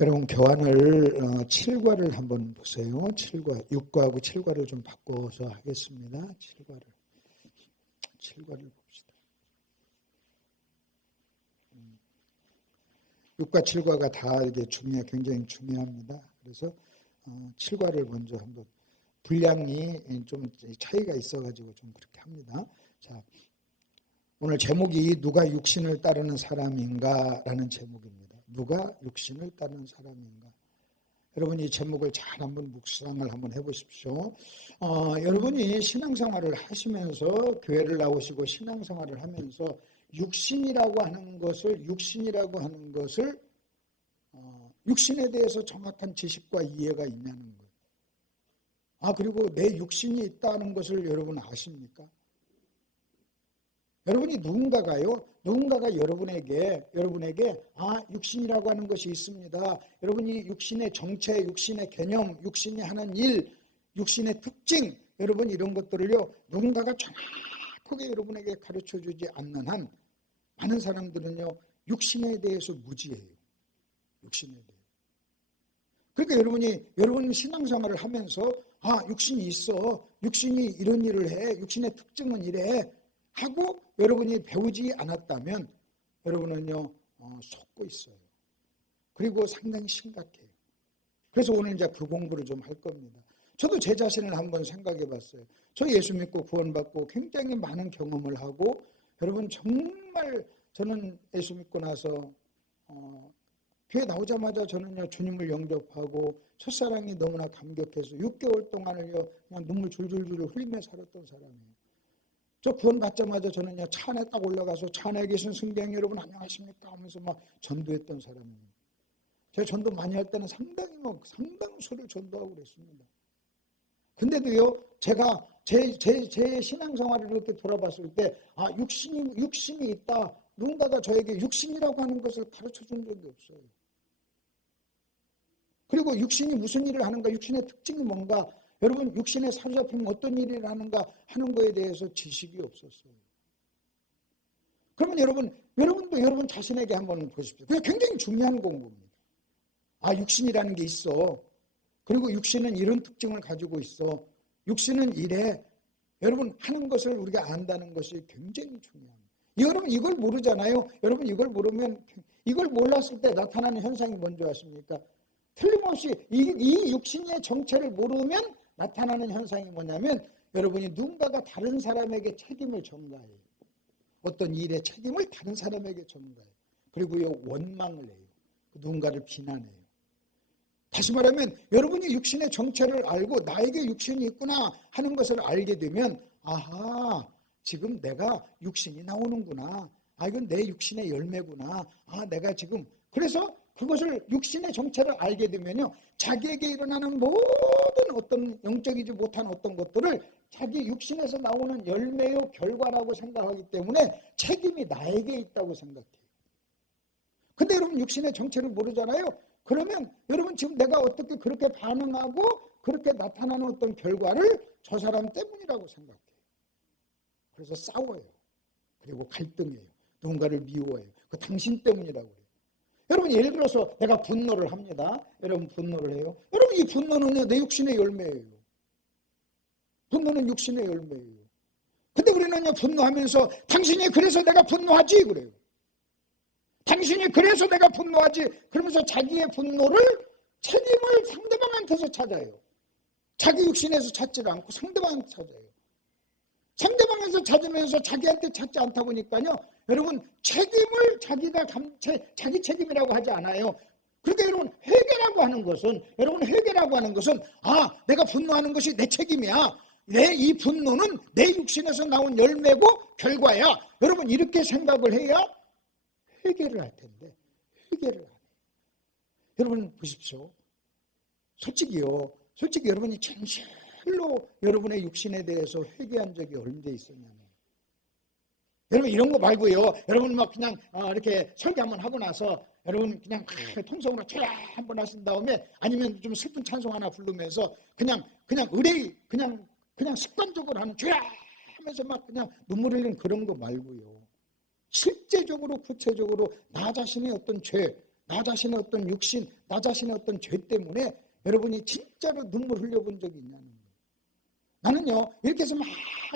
여러분 교환을 7과를 한번 보세요. 7과, 6과하고 7과를 좀 바꿔서 하겠습니다. 7과를 봅시다. 6과 7과가 다 이게 굉장히 중요합니다. 그래서 7과를 먼저 한번 분량이 좀 차이가 있어가지고 좀 그렇게 합니다. 자, 오늘 제목이 누가 육신을 따르는 사람인가 라는 제목입니다. 누가 육신을 따르는 사람인가. 여러분 이 제목을 잘 한번 묵상을 한번 해보십시오. 여러분이 신앙생활을 하시면서 교회를 나오시고 신앙생활을 하면서 육신이라고 하는 것을 육신에 대해서 정확한 지식과 이해가 있냐는 거예요. 그리고 내 육신이 있다는 것을 여러분 아십니까? 여러분이 누군가가 여러분에게 육신이라고 하는 것이 있습니다. 여러분이 육신의 정체, 육신의 개념, 육신이 하는 일, 육신의 특징, 여러분 이런 것들을요 누군가가 정확하게 여러분에게 가르쳐 주지 않는 한 많은 사람들은요 육신에 대해서 무지해요. 육신에 대해. 그러니까 여러분 신앙생활을 하면서 육신이 있어, 육신이 이런 일을 해, 육신의 특징은 이래 하고 여러분이 배우지 않았다면 여러분은요 속고 있어요. 그리고 상당히 심각해요. 그래서 오늘 이제 그 공부를 좀 할 겁니다. 저도 제 자신을 한번 생각해 봤어요. 저 예수 믿고 구원받고 굉장히 많은 경험을 하고 여러분 정말 저는 예수 믿고 나서 교회 나오자마자 저는요 주님을 영접하고 첫사랑이 너무나 감격해서 6개월 동안을요 그냥 눈물 줄줄줄 흘리며 살았던 사람이에요. 저 구원 받자마자 저는요 차 안에 딱 올라가서 차 안에 계신 승객 여러분 안녕하십니까 하면서 막 전도했던 사람이에요. 제가 전도 많이 할 때는 상당히 수를 전도하고 그랬습니다. 근데도요 제가 제 신앙생활을 이렇게 돌아봤을 때 육신이 있다. 누군가가 저에게 육신이라고 하는 것을 가르쳐 준 적이 없어요. 그리고 육신이 무슨 일을 하는가, 육신의 특징이 뭔가, 여러분 육신에 사로잡히면 어떤 일을 하는가 하는 거에 대해서 지식이 없었어요. 그러면 여러분도 여러분 자신에게 한번 보십시오. 그게 굉장히 중요한 공부입니다. 육신이라는 게 있어. 그리고 육신은 이런 특징을 가지고 있어. 육신은 이래. 여러분 하는 것을 우리가 안다는 것이 굉장히 중요합니다. 여러분 이걸 모르잖아요. 여러분 이걸 몰랐을 때 나타나는 현상이 뭔지 아십니까? 틀림없이 이 육신의 정체를 모르면 나타나는 현상이 뭐냐면 여러분이 누군가가 다른 사람에게 책임을 전가해요. 어떤 일의 책임을 다른 사람에게 전가해요. 그리고요 원망을 해요. 누군가를 비난해요. 다시 말하면 여러분이 육신의 정체를 알고 나에게 육신이 있구나 하는 것을 알게 되면 지금 내가 육신이 나오는구나. 이건 내 육신의 열매구나. 내가 지금 그래서 그것을 육신의 정체를 알게 되면요 자기에게 일어나는 모든 어떤 영적이지 못한 어떤 것들을 자기 육신에서 나오는 열매의 결과라고 생각하기 때문에 책임이 나에게 있다고 생각해요. 근데 여러분 육신의 정체를 모르잖아요. 그러면 여러분 지금 내가 어떻게 그렇게 반응하고 그렇게 나타나는 어떤 결과를 저 사람 때문이라고 생각해요. 그래서 싸워요. 그리고 갈등해요. 누군가를 미워해요. 그 당신 때문이라고 해요. 여러분 예를 들어서 내가 분노를 합니다. 여러분 분노를 해요. 여러분 이 분노는요 내 육신의 열매예요. 분노는 육신의 열매예요. 근데 우리는요 분노하면서 당신이 그래서 내가 분노하지 그래요. 당신이 그래서 내가 분노하지 그러면서 자기의 분노를 책임을 상대방한테서 찾아요. 자기 육신에서 찾지를 않고 상대방한테 찾아요. 상대방에서 찾으면서 자기한테 찾지 않다 보니까요 여러분 책임을 자기 책임이라고 하지 않아요. 그러니까 여러분 회개라고 하는 것은 내가 분노하는 것이 내 책임이야. 내 이 분노는 내 육신에서 나온 열매고 결과야. 여러분 이렇게 생각을 해야 회개를 할 텐데 회개를 안 해요. 여러분 보십시오. 솔직히 여러분이 진실로 여러분의 육신에 대해서 회개한 적이 언제 있었냐면 여러분 이런 거 말고요. 여러분 막 그냥 이렇게 설교 한번 하고 나서 여러분 그냥 통성으로 촤 한번 하신 다음에 아니면 좀 슬픈 찬송 하나 부르면서 그냥 의뢰 그냥 습관적으로 하는 촤 하면서 막 그냥 눈물 흘리는 그런 거 말고요. 실제적으로 구체적으로 나 자신의 어떤 죄, 나 자신의 어떤 육신, 나 자신의 어떤 죄 때문에 여러분이 진짜로 눈물 흘려본 적이 있냐는 거예요. 나는요, 이렇게 해서 막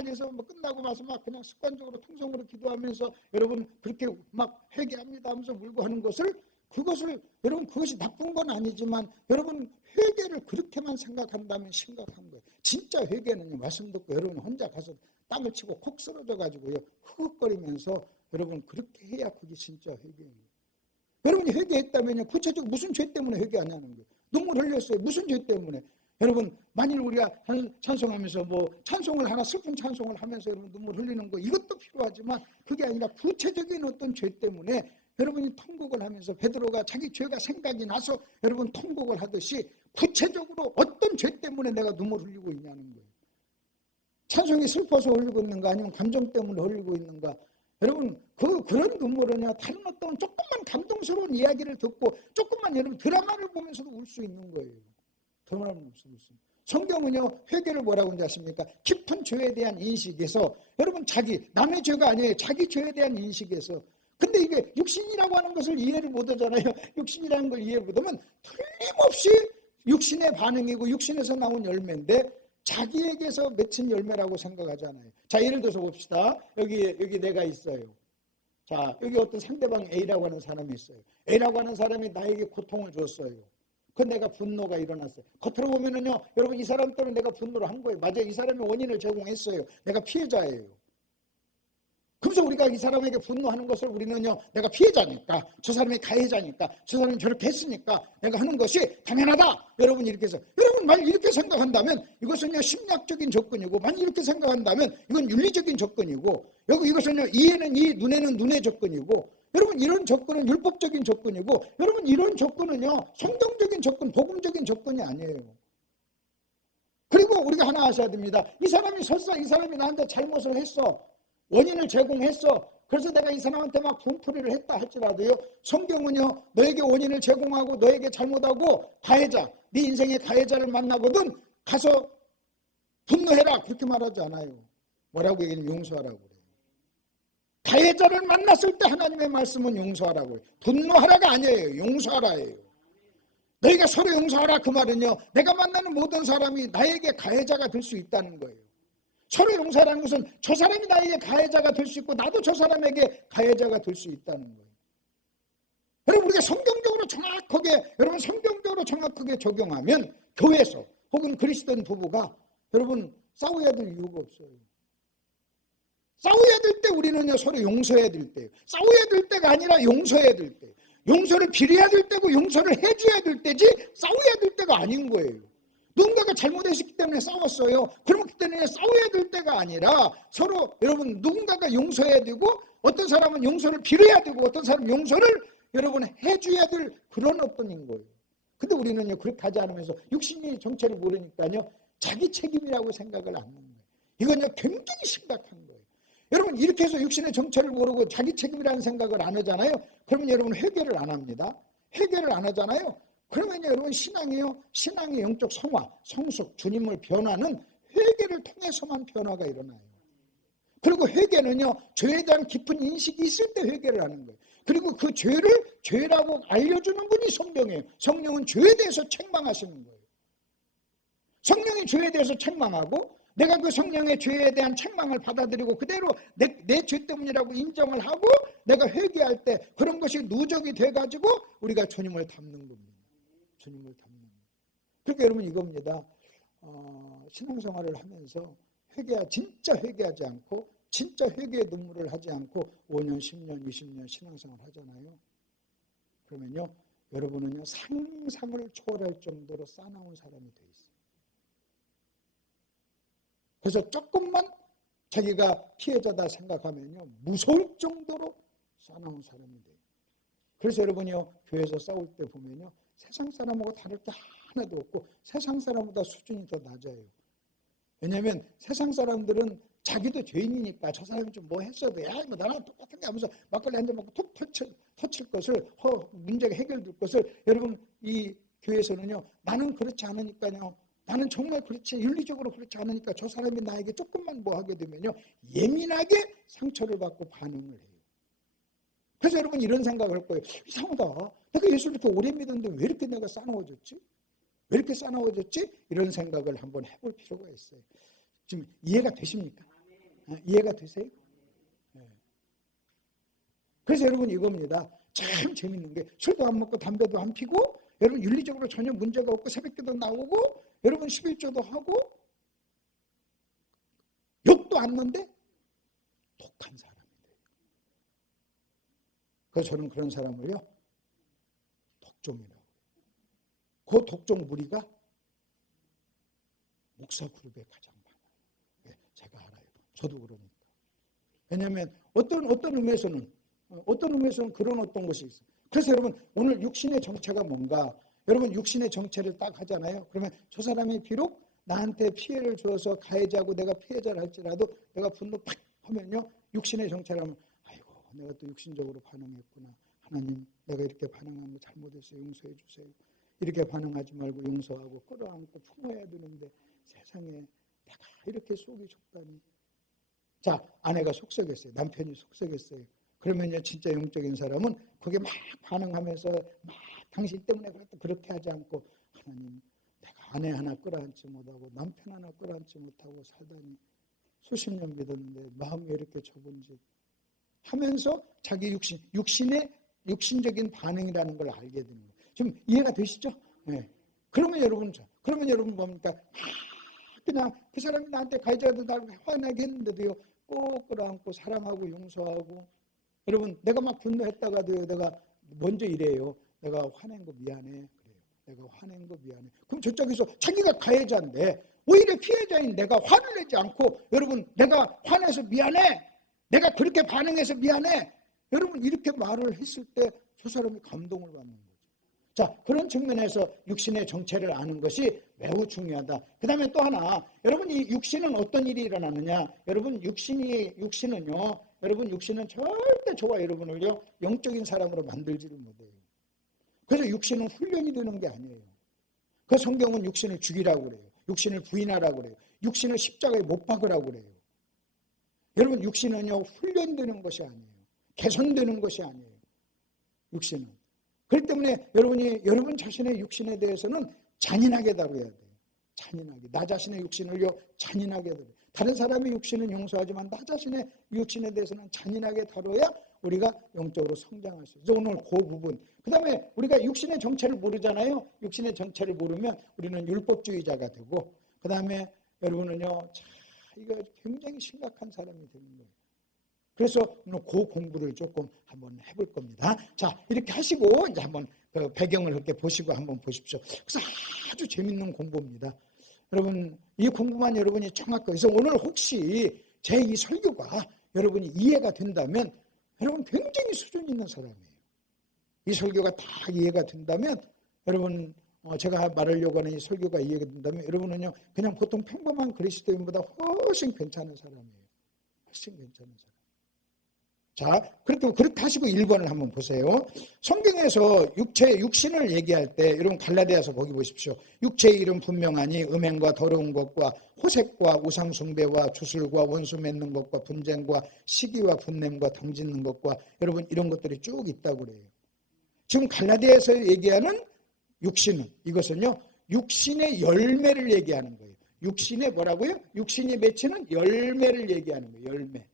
해서 뭐 끝나고 나서 막 그냥 습관적으로 통성으로 기도하면서 여러분 그렇게 막 회개합니다 하면서 울고 하는 것을, 그것을 여러분 그것이 나쁜 건 아니지만 여러분 회개를 그렇게만 생각한다면 심각한 거예요. 진짜 회개는요, 말씀 듣고 여러분 혼자 가서 땅을 치고 콕 쓰러져 가지고요 흑흑거리면서 여러분 그렇게 해야 그게 진짜 회개예요. 여러분이 회개했다면요, 구체적으로 무슨 죄 때문에 회개하냐는 거예요. 눈물 흘렸어요. 무슨 죄 때문에? 여러분 만일 우리가 찬송하면서 뭐 찬송을 하나, 슬픈 찬송을 하면서 여러분 눈물 흘리는 거, 이것도 필요하지만 그게 아니라 구체적인 어떤 죄 때문에 여러분이 통곡을 하면서, 베드로가 자기 죄가 생각이 나서 여러분 통곡을 하듯이 구체적으로 어떤 죄 때문에 내가 눈물 흘리고 있냐는 거예요. 찬송이 슬퍼서 흘리고 있는가, 아니면 감정 때문에 흘리고 있는가? 여러분 그런 눈물은요, 다른 어떤 조금만 감동스러운 이야기를 듣고 조금만 여러분 드라마를 보면서도 울 수 있는 거예요. 드라마를 보면서도 울 수 있는. 성경은요, 회개를 뭐라고 하는지 아십니까? 깊은 죄에 대한 인식에서, 여러분 남의 죄가 아니에요. 자기 죄에 대한 인식에서. 근데 이게 육신이라고 하는 것을 이해를 못하잖아요. 육신이라는 걸 이해 못하면 틀림없이 육신의 반응이고 육신에서 나온 열매인데 자기에게서 맺힌 열매라고 생각하잖아요. 자, 예를 들어서 봅시다. 여기 내가 있어요. 자, 여기 어떤 상대방 A라고 하는 사람이 있어요. A라고 하는 사람이 나에게 고통을 줬어요. 그 내가 분노가 일어났어요. 겉으로 보면은요, 여러분 이 사람 때문에 내가 분노를 한 거예요. 맞아요. 이 사람이 원인을 제공했어요. 내가 피해자예요. 그래서 우리가 이 사람에게 분노하는 것을 우리는요, 내가 피해자니까, 저 사람이 가해자니까, 저 사람이 저렇게 했으니까 내가 하는 것이 당연하다. 여러분 이렇게 해서, 여러분 만약 이렇게 생각한다면 이것은요 심리학적인 접근이고, 만약 이렇게 생각한다면 이건 윤리적인 접근이고, 이것은요 이해는 이, 눈에는 눈의 접근이고, 여러분 이런 접근은 율법적인 접근이고, 여러분 이런 접근은요 성경적인 접근, 복음적인 접근이 아니에요. 그리고 우리가 하나 아셔야 됩니다. 이 사람이 나한테 잘못을 했어. 원인을 제공했어. 그래서 내가 이 사람한테 막 분풀이를 했다 할지라도요, 성경은요 너에게 원인을 제공하고 너에게 잘못하고 가해자, 네 인생의 가해자를 만나거든 가서 분노해라, 그렇게 말하지 않아요. 뭐라고 얘기는 용서하라고 그래요. 가해자를 만났을 때 하나님의 말씀은 용서하라고 해요. 분노하라가 아니에요. 용서하라예요. 너희가 서로 용서하라, 그 말은요, 내가 만나는 모든 사람이 나에게 가해자가 될 수 있다는 거예요. 서로 용서라는 것은 저 사람이 나에게 가해자가 될 수 있고 나도 저 사람에게 가해자가 될 수 있다는 거예요. 여러분 우리가 성경적으로 정확하게 적용하면 교회에서 혹은 그리스도인 부부가 여러분 싸워야 될 이유가 없어요. 싸워야 될 때 우리는요 서로 용서해야 될 때예요. 싸워야 될 때가 아니라 용서해야 될 때. 용서를 빌어야 될 때고 용서를 해줘야 될 때지 싸워야 될 때가 아닌 거예요. 누군가가 잘못했기 때문에 싸웠어요. 그렇기 때문에 싸워야 될 때가 아니라 서로 여러분 누군가가 용서해야 되고, 어떤 사람은 용서를 빌어야 되고, 어떤 사람은 용서를 여러분 해줘야 될 그런 어떤인 거예요. 근데 우리는요 그렇게 하지 않으면서 육신의 정체를 모르니까요 자기 책임이라고 생각을 안 하는 거예요. 이건요 굉장히 심각한 거예요. 여러분 이렇게 해서 육신의 정체를 모르고 자기 책임이라는 생각을 안 하잖아요. 그러면 여러분 회개를 안 합니다. 회개를 안 하잖아요. 그러면 여러분 신앙의 영적 성화, 성숙, 주님을 변화는 회개를 통해서만 변화가 일어나요. 그리고 회개는요 죄에 대한 깊은 인식이 있을 때 회개를 하는 거예요. 그리고 그 죄를 죄라고 알려주는 분이 성령이에요. 성령은 죄에 대해서 책망하시는 거예요. 성령이 죄에 대해서 책망하고, 내가 그 성령의 죄에 대한 책망을 받아들이고 그대로 내 죄 때문이라고 인정을 하고 내가 회개할 때 그런 것이 누적이 돼가지고 우리가 주님을 닮는 겁니다. 주님을 닮는. 그러니까 여러분 이겁니다. 신앙생활을 하면서 진짜 회개하지 않고, 진짜 회개의 눈물을 하지 않고 5년, 10년, 20년 신앙생활 하잖아요. 그러면요 여러분은요 상상을 초월할 정도로 싸나운 사람이 돼 있어요. 그래서 조금만 자기가 피해자다 생각하면요 무서울 정도로 싸나운 사람이 돼요. 그래서 여러분이요 교회에서 싸울 때 보면요 세상 사람하고 다를 게 하나도 없고 세상 사람보다 수준이 더 낮아요. 왜냐하면 세상 사람들은 자기도 죄인이니까 저 사람이 좀 뭐 했어도 뭐 나랑 똑같은 게 하면서 막걸리 한 잔 먹고 툭 터칠 것을, 문제가 해결될 것을, 여러분 이 교회에서는요 나는 그렇지 않으니까요, 나는 정말 그렇지 윤리적으로 그렇지 않으니까 저 사람이 나에게 조금만 뭐 하게 되면요 예민하게 상처를 받고 반응을 해요. 그래서 여러분 이런 생각을 할 거예요. 이상하다. 내가 예수를 이렇게 오래 믿었는데 왜 이렇게 내가 싸나워졌지? 왜 이렇게 싸나워졌지? 이런 생각을 한번 해볼 필요가 있어요. 지금 이해가 되십니까? 이해가 되세요? 네. 그래서 여러분 이겁니다. 참 재밌는 게 술도 안 먹고 담배도 안 피고 여러분 윤리적으로 전혀 문제가 없고 새벽기도 나오고 여러분 11조도 하고 욕도 안 넣는데 독한 사람인데. 그래서 저는 그런 사람을요 독종이라고. 그 독종 무리가 목사 그룹에 가장 많아요. 네, 제가 알아요. 저도 그러니까. 왜냐하면 어떤 의미에서는 그런 어떤 것이 있어요. 그래서 여러분 오늘 육신의 정체가 뭔가? 여러분 육신의 정체를 딱 하잖아요. 그러면 저 사람이 비록 나한테 피해를 주어서 가해자고 내가 피해자를 할지라도 내가 분노 팍 하면요. 육신의 정체를 하면 아이고 내가 또 육신적으로 반응했구나. 하나님 내가 이렇게 반응한 거 잘못했어요. 용서해 주세요. 이렇게 반응하지 말고 용서하고 끌어안고 품어야 되는데 세상에 내가 이렇게 속이 좁다니. 자, 아내가 속썩였어요. 남편이 속썩였어요. 그러면요 진짜 영적인 사람은 그게 막 반응하면서 막 당신 때문에 그렇게 하지 않고 하나님 내가 아내 하나 끌어안지 못하고 남편 하나 끌어안지 못하고 살다니 수십 년 믿었는데 마음이 왜 이렇게 좁은지 하면서 자기 육신적인 반응이라는 걸 알게 되는 거예요. 지금 이해가 되시죠? 네. 그러면 여러분 뭡니까? 그냥 그 사람이 나한테 가해자도 날 화나게 했는데도요 꼭 끌어안고 사랑하고 용서하고. 여러분 내가 막 분노했다가도요 내가 먼저 이래요. 내가 화낸 거 미안해. 그래요. 내가 화낸 거 미안해. 그럼 저쪽에서 자기가 가해자인데 오히려 피해자인 내가 화를 내지 않고 여러분 내가 화내서 미안해. 내가 그렇게 반응해서 미안해. 여러분 이렇게 말을 했을 때 저 사람이 감동을 받는 거죠. 자, 그런 측면에서 육신의 정체를 아는 것이 매우 중요하다. 그 다음에 또 하나, 여러분 이 육신은 어떤 일이 일어나느냐? 여러분 육신은요, 여러분 육신은 절대 저와 여러분을요 영적인 사람으로 만들지를 못해요. 그래서 육신은 훈련이 되는 게 아니에요. 그 성경은 육신을 죽이라고 그래요. 육신을 부인하라고 그래요. 육신을 십자가에 못 박으라고 그래요. 여러분 육신은요 훈련되는 것이 아니에요. 개선되는 것이 아니에요. 육신은. 그렇기 때문에 여러분 자신의 육신에 대해서는 잔인하게 다뤄야 돼요. 잔인하게. 나 자신의 육신을요 잔인하게 다뤄요. 다른 사람의 육신은 용서하지만 나 자신의 육신에 대해서는 잔인하게 다뤄야 우리가 영적으로 성장할 수 있어요. 오늘 그 부분. 그 다음에 우리가 육신의 정체를 모르잖아요. 육신의 정체를 모르면 우리는 율법주의자가 되고, 그 다음에 여러분은요, 이거 굉장히 심각한 사람이 되는 거예요. 그래서 오늘 그 공부를 조금 한번 해볼 겁니다. 자, 이렇게 하시고 이제 한번 그 배경을 이렇게 보시고 한번 보십시오. 그래서 아주 재밌는 공부입니다. 여러분, 이 공부만 여러분이 정확하게. 그래서 오늘 혹시 제 이 설교가 여러분이 이해가 된다면 여러분 굉장히 수준 있는 사람이에요. 이 설교가 다 이해가 된다면 여러분 제가 말하려고 하는 이 설교가 이해가 된다면 여러분은요 그냥 보통 평범한 그리스도인보다 훨씬 괜찮은 사람이에요. 훨씬 괜찮은 사람. 자, 그렇게 하시고 1번을 한번 보세요. 성경에서 육신을 얘기할 때, 여러분 갈라디아서 거기 보십시오. 육체의 이름 분명하니 음행과 더러운 것과 호색과 우상숭배와 주술과 원수 맺는 것과 분쟁과 시기와 분냄과 당짓는 것과 여러분 이런 것들이 쭉 있다고 그래요. 지금 갈라디아에서 얘기하는 육신은 이것은요 육신의 열매를 얘기하는 거예요. 육신의 뭐라고요? 육신이 맺히는 열매를 얘기하는 거예요. 열매.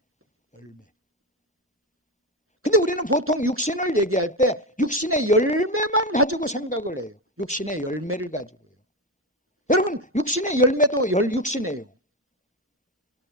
근데 우리는 보통 육신을 얘기할 때 육신의 열매만 가지고 생각을 해요. 육신의 열매를 가지고요. 여러분 육신의 열매도 육신이에요.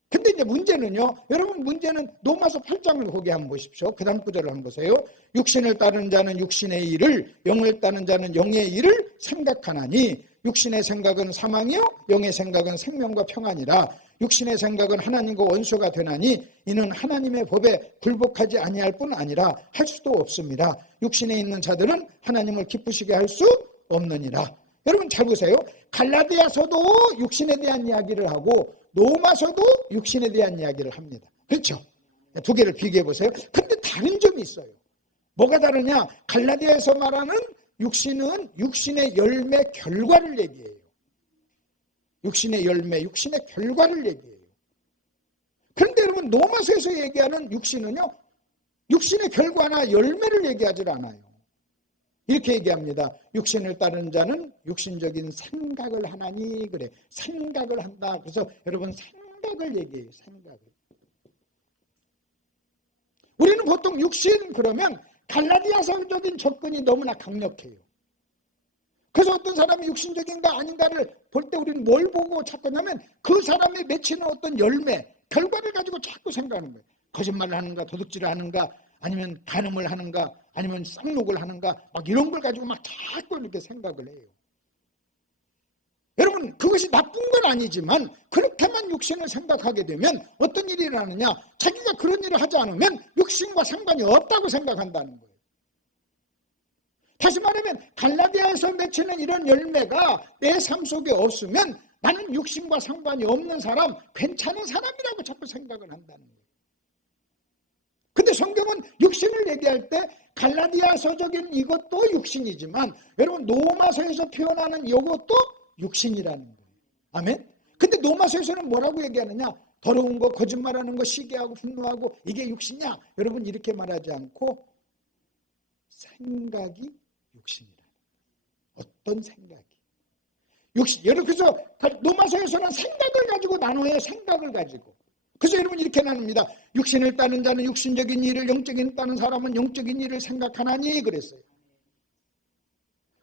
근데 이제 문제는요. 여러분 문제는 로마서 8장을 거기 한번 보십시오. 그 다음 구절을 한번 보세요. 육신을 따르는 자는 육신의 일을, 영을 따르는 자는 영의 일을 생각하나니 육신의 생각은 사망이요 영의 생각은 생명과 평안이라. 육신의 생각은 하나님과 원수가 되나니 이는 하나님의 법에 굴복하지 아니할 뿐 아니라 할 수도 없습니다. 육신에 있는 자들은 하나님을 기쁘시게 할 수 없느니라. 여러분 잘 보세요. 갈라디아서도 육신에 대한 이야기를 하고 로마서도 육신에 대한 이야기를 합니다. 그렇죠? 두 개를 비교해 보세요. 근데 다른 점이 있어요. 뭐가 다르냐? 갈라디아에서 말하는 육신은 육신의 열매 결과를 얘기해요. 육신의 열매, 육신의 결과를 얘기해요. 그런데 여러분 로마서에서 얘기하는 육신은요 육신의 결과나 열매를 얘기하지 않아요. 이렇게 얘기합니다. 육신을 따르는 자는 육신적인 생각을 하나니 그래. 생각을 한다. 그래서 여러분 생각을 얘기해요. 생각을. 우리는 보통 육신 그러면 갈라디아서적인 접근이 너무나 강력해요. 그래서 어떤 사람이 육신적인가 아닌가를 볼 때 우리는 뭘 보고 찾거냐면 그 사람이 맺히는 어떤 열매, 결과를 가지고 자꾸 생각하는 거예요. 거짓말을 하는가, 도둑질을 하는가, 아니면 간음을 하는가, 아니면 쌍욕을 하는가, 막 이런 걸 가지고 막 자꾸 이렇게 생각을 해요. 여러분, 그것이 나쁜 건 아니지만 그렇게만 육신을 생각하게 되면 어떤 일이 일어나느냐, 자기가 그런 일을 하지 않으면 육신과 상관이 없다고 생각한다는 거예요. 다시 말하면 갈라디아에서 맺히는 이런 열매가 내 삶 속에 없으면 나는 육신과 상관이 없는 사람, 괜찮은 사람이라고 자꾸 생각을 한다는 거예요. 근데 성경은 육신을 얘기할 때 갈라디아서적인 이것도 육신이지만 여러분 로마서에서 표현하는 이것도 육신이라는 거예요. 아멘? 근데 로마서에서는 뭐라고 얘기하느냐? 더러운 거, 거짓말하는 거, 시기하고 분노하고 이게 육신이야? 여러분 이렇게 말하지 않고 생각이 육신이라. 어떤 생각이? 육신. 여러분 그래서 로마서에서는 생각을 가지고 나눠요. 생각을 가지고. 그래서 여러분 이렇게 나눕니다. 육신을 따는 자는 육신적인 일을, 영적인 따는 사람은 영적인 일을 생각하나니 그랬어요.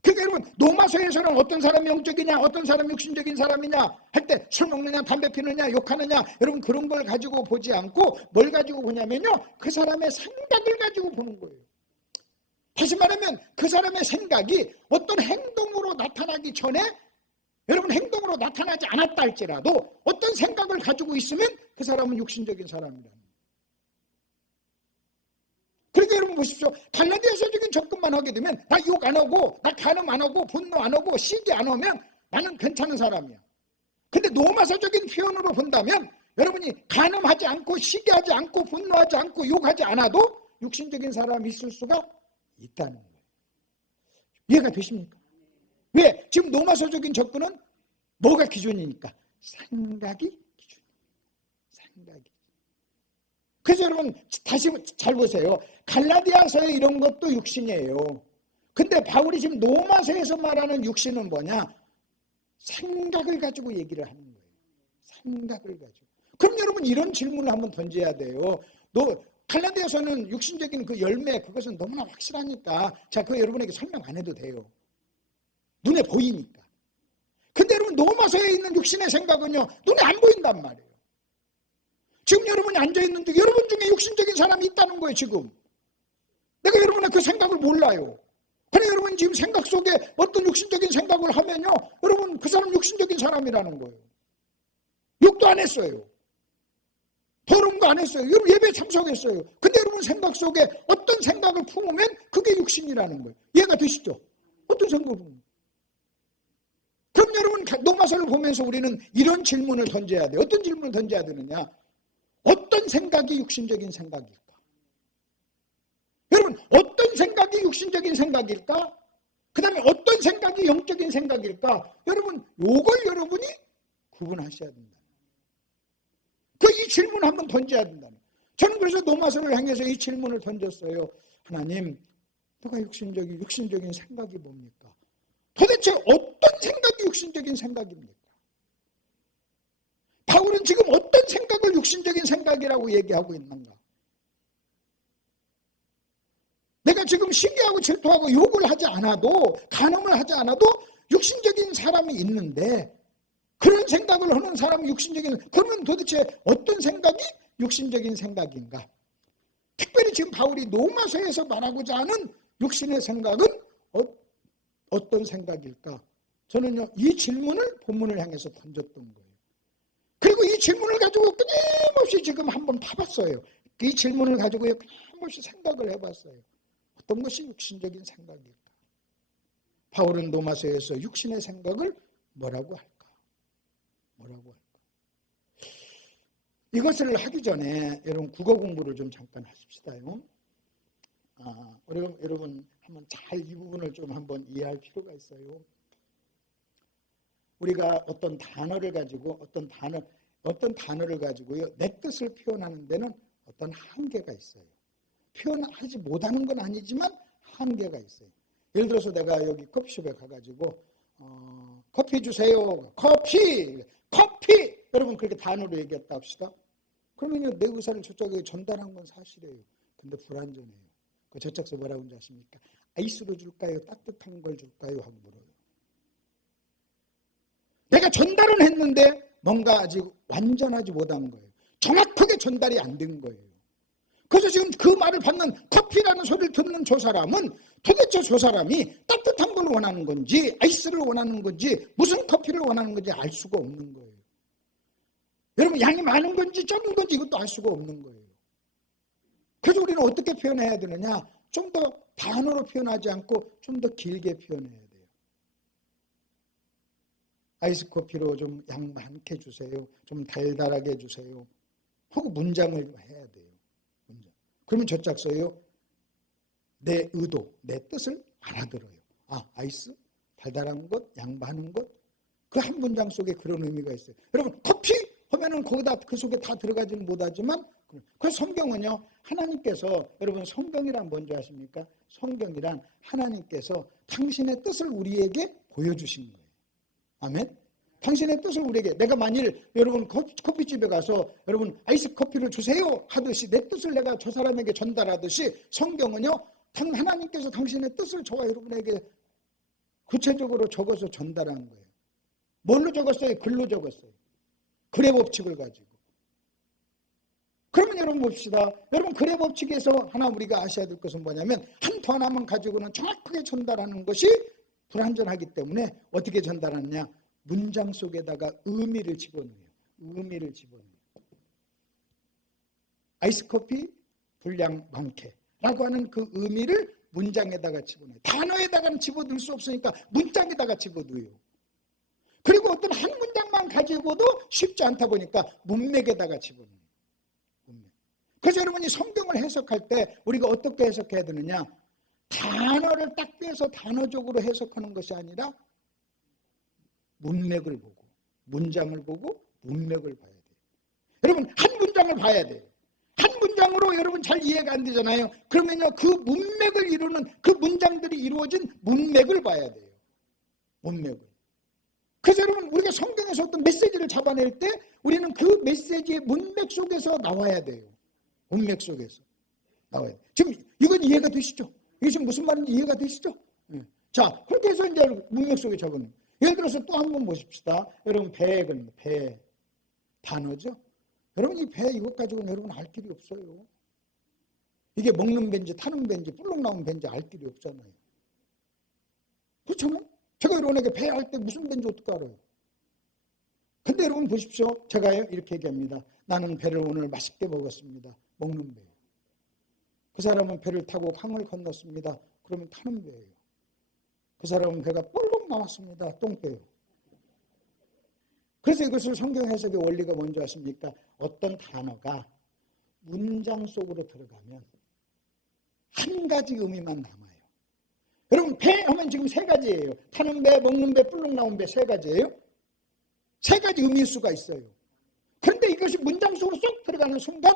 그러니까 여러분 로마서에서는 어떤 사람이 영적이냐, 어떤 사람이 육신적인 사람이냐 할 때 술 먹느냐, 담배 피느냐, 욕하느냐 여러분 그런 걸 가지고 보지 않고 뭘 가지고 보냐면요, 그 사람의 생각을 가지고 보는 거예요. 다시 말하면 그 사람의 생각이 어떤 행동으로 나타나기 전에 여러분 행동으로 나타나지 않았다 할지라도 어떤 생각을 가지고 있으면 그 사람은 육신적인 사람이다. 그러니까 여러분 보십시오. 갈라디아서적인 접근만 하게 되면 나 욕 안 하고 나 간음 안 하고 분노 안 하고 시기 안 하면 나는 괜찮은 사람이야. 근데 로마서적인 표현으로 본다면 여러분이 간음하지 않고 시기하지 않고 분노하지 않고 욕하지 않아도 육신적인 사람이 있을 수가 있다는 거예요. 이해가 되십니까? 왜? 지금 로마서적인 접근은 뭐가 기준이니까? 생각이 기준이에요. 생각이. 그래서 여러분 다시 잘 보세요. 갈라디아서의 이런 것도 육신이에요. 근데 바울이 지금 로마서에서 말하는 육신은 뭐냐? 생각을 가지고 얘기를 하는 거예요. 생각을 가지고. 그럼 여러분 이런 질문을 한번 던져야 돼요. 갈라디아서는 육신적인 그 열매 그것은 너무나 확실하니까 자, 그거 여러분에게 설명 안 해도 돼요. 눈에 보이니까. 근데 여러분 로마서에 있는 육신의 생각은요 눈에 안 보인단 말이에요. 지금 여러분이 앉아있는데 여러분 중에 육신적인 사람이 있다는 거예요. 지금 내가 여러분의 그 생각을 몰라요. 그러나 여러분 지금 생각 속에 어떤 육신적인 생각을 하면요 여러분 그 사람 육신적인 사람이라는 거예요. 욕도 안 했어요. 더러운 거 안 했어요. 여러분 예배 참석했어요. 근데 여러분 생각 속에 어떤 생각을 품으면 그게 육신이라는 거예요. 이해가 되시죠? 어떤 생각을 품으면. 그럼 여러분 로마서를 보면서 우리는 이런 질문을 던져야 돼요. 어떤 질문을 던져야 되느냐? 어떤 생각이 육신적인 생각일까? 여러분 어떤 생각이 육신적인 생각일까? 그 다음에 어떤 생각이 영적인 생각일까? 여러분 요걸 여러분이 구분하셔야 된다. 이 질문 한번 던져야 된다는. 저는 그래서 로마서를 향해서 이 질문을 던졌어요. 하나님, 내가 육신적인 생각이 뭡니까? 도대체 어떤 생각이 육신적인 생각입니까? 바울은 지금 어떤 생각을 육신적인 생각이라고 얘기하고 있는가? 내가 지금 시기하고 질투하고 욕을 하지 않아도 간음을 하지 않아도 육신적인 사람이 있는데 그런 생각을 하는 사람이 육신적인, 그러면 도대체 어떤 생각이 육신적인 생각인가? 특별히 지금 바울이 로마서에서 말하고자 하는 육신의 생각은 어떤 생각일까? 저는요 이 질문을 본문을 향해서 던졌던 거예요. 그리고 이 질문을 가지고 끊임없이 지금 한번 파봤어요. 이 질문을 가지고 끊임없이 생각을 해봤어요. 어떤 것이 육신적인 생각일까? 바울은 로마서에서 육신의 생각을 뭐라고 할까? 이것을 하기 전에 여러분 국어 공부를 좀 잠깐 하십시다요. 여러분 한번 잘 이 부분을 좀 한번 이해할 필요가 있어요. 우리가 어떤 단어를 가지고요 내 뜻을 표현하는 데는 어떤 한계가 있어요. 표현하지 못하는 건 아니지만 한계가 있어요. 예를 들어서 내가 여기 커피숍에 가가지고 커피 주세요. 커피! 여러분 그렇게 단어로 얘기했다 합시다. 그러면 내 의사를 저쪽에 전달한 건 사실이에요. 근데 불완전해요. 그 저쪽에서 뭐라고 하는지 아십니까? 아이스로 줄까요? 따뜻한 걸 줄까요? 하고 물어요. 내가 전달은 했는데 뭔가 아직 완전하지 못한 거예요. 정확하게 전달이 안 된 거예요. 그래서 지금 그 말을 받는 커피라는 소리를 듣는 저 사람은 도대체 저 사람이 따뜻한 걸 원하는 건지 아이스를 원하는 건지 무슨 커피를 원하는 건지 알 수가 없는 거예요. 여러분 양이 많은 건지 적은 건지 이것도 알 수가 없는 거예요. 그래서 우리는 어떻게 표현해야 되느냐? 좀 더 단어로 표현하지 않고 좀 더 길게 표현해야 돼요. 아이스 커피로 좀 양 많게 주세요. 좀 달달하게 해주세요. 하고 문장을 해야 돼요. 문장. 그러면 저 짝서요. 내 의도, 내 뜻을 알아들어요. 아이스, 달달한 것, 양 많은 것. 그 한 문장 속에 그런 의미가 있어요. 여러분 커피 하면은 거기다 그 속에 다 들어가지는 못하지만 그래서 성경은요. 하나님께서 여러분 성경이란 뭔지 아십니까? 성경이란 하나님께서 당신의 뜻을 우리에게 보여주신 거예요. 아멘? 당신의 뜻을 우리에게 내가 만일 여러분 커피집에 가서 여러분 아이스 커피를 주세요 하듯이 내 뜻을 내가 저 사람에게 전달하듯이 성경은요. 하나님께서 당신의 뜻을 저와 여러분에게 구체적으로 적어서 전달한 거예요. 뭘로 적었어요? 글로 적었어요. 글의 법칙을 가지고. 그러면 여러분 봅시다. 여러분 글의 법칙에서 하나 우리가 아셔야 될 것은 뭐냐면 한 단어만 가지고는 정확하게 전달하는 것이 불완전하기 때문에 어떻게 전달하느냐? 문장 속에다가 의미를 집어넣어요. 의미를 집어넣어요. 아이스커피 분량 많게 라고 하는 그 의미를 문장에다가 집어넣어요. 단어에다가는 집어넣을 수 없으니까 문장에다가 집어넣어요. 그리고 어떤 한 문장만 가지고도 쉽지 않다 보니까 문맥에다가 집어넣어요. 문맥. 그래서 여러분이 성경을 해석할 때 우리가 어떻게 해석해야 되느냐? 단어를 딱 떼서 단어적으로 해석하는 것이 아니라 문맥을 보고 문장을 보고 문맥을 봐야 돼요. 여러분 한 문장을 봐야 돼요. 한 문장으로 여러분 잘 이해가 안 되잖아요. 그러면요 그 문맥을 이루는 그 문장들이 이루어진 문맥을 봐야 돼요. 문맥을. 그래서 여러분 우리가 성경에서 어떤 메시지를 잡아낼 때 우리는 그 메시지의 문맥 속에서 나와야 돼요. 문맥 속에서 나와야 돼요. 지금 이건 이해가 되시죠? 이게 지금 무슨 말인지 이해가 되시죠? 자 그렇게 해서 이제 문맥 속에 적은 예를 들어서 또 한 번 보십시다. 여러분 배 단어죠. 여러분 이 배 이것 가지고는 여러분 알 길이 없어요. 이게 먹는 배인지 타는 배인지 뿔렁 나온 배인지 알 길이 없잖아요. 그렇잖아요. 제가 여러분에게 배 할 때 무슨 배인지 어떻게 알아요? 근데 여러분 보십시오. 제가요 이렇게 얘기합니다. 나는 배를 오늘 맛있게 먹었습니다. 먹는 배예요. 그 사람은 배를 타고 강을 건넜습니다. 그러면 타는 배예요. 그 사람은 배가 뿔렁 나왔습니다. 똥배예요. 그래서 이것을 성경 해석의 원리가 뭔지 아십니까? 어떤 단어가 문장 속으로 들어가면 한 가지 의미만 남아요. 여러분 배 하면 지금 세 가지예요. 타는 배, 먹는 배, 뿔렁 나온 배 세 가지예요. 세 가지 의미일 수가 있어요. 그런데 이것이 문장 속으로 쏙 들어가는 순간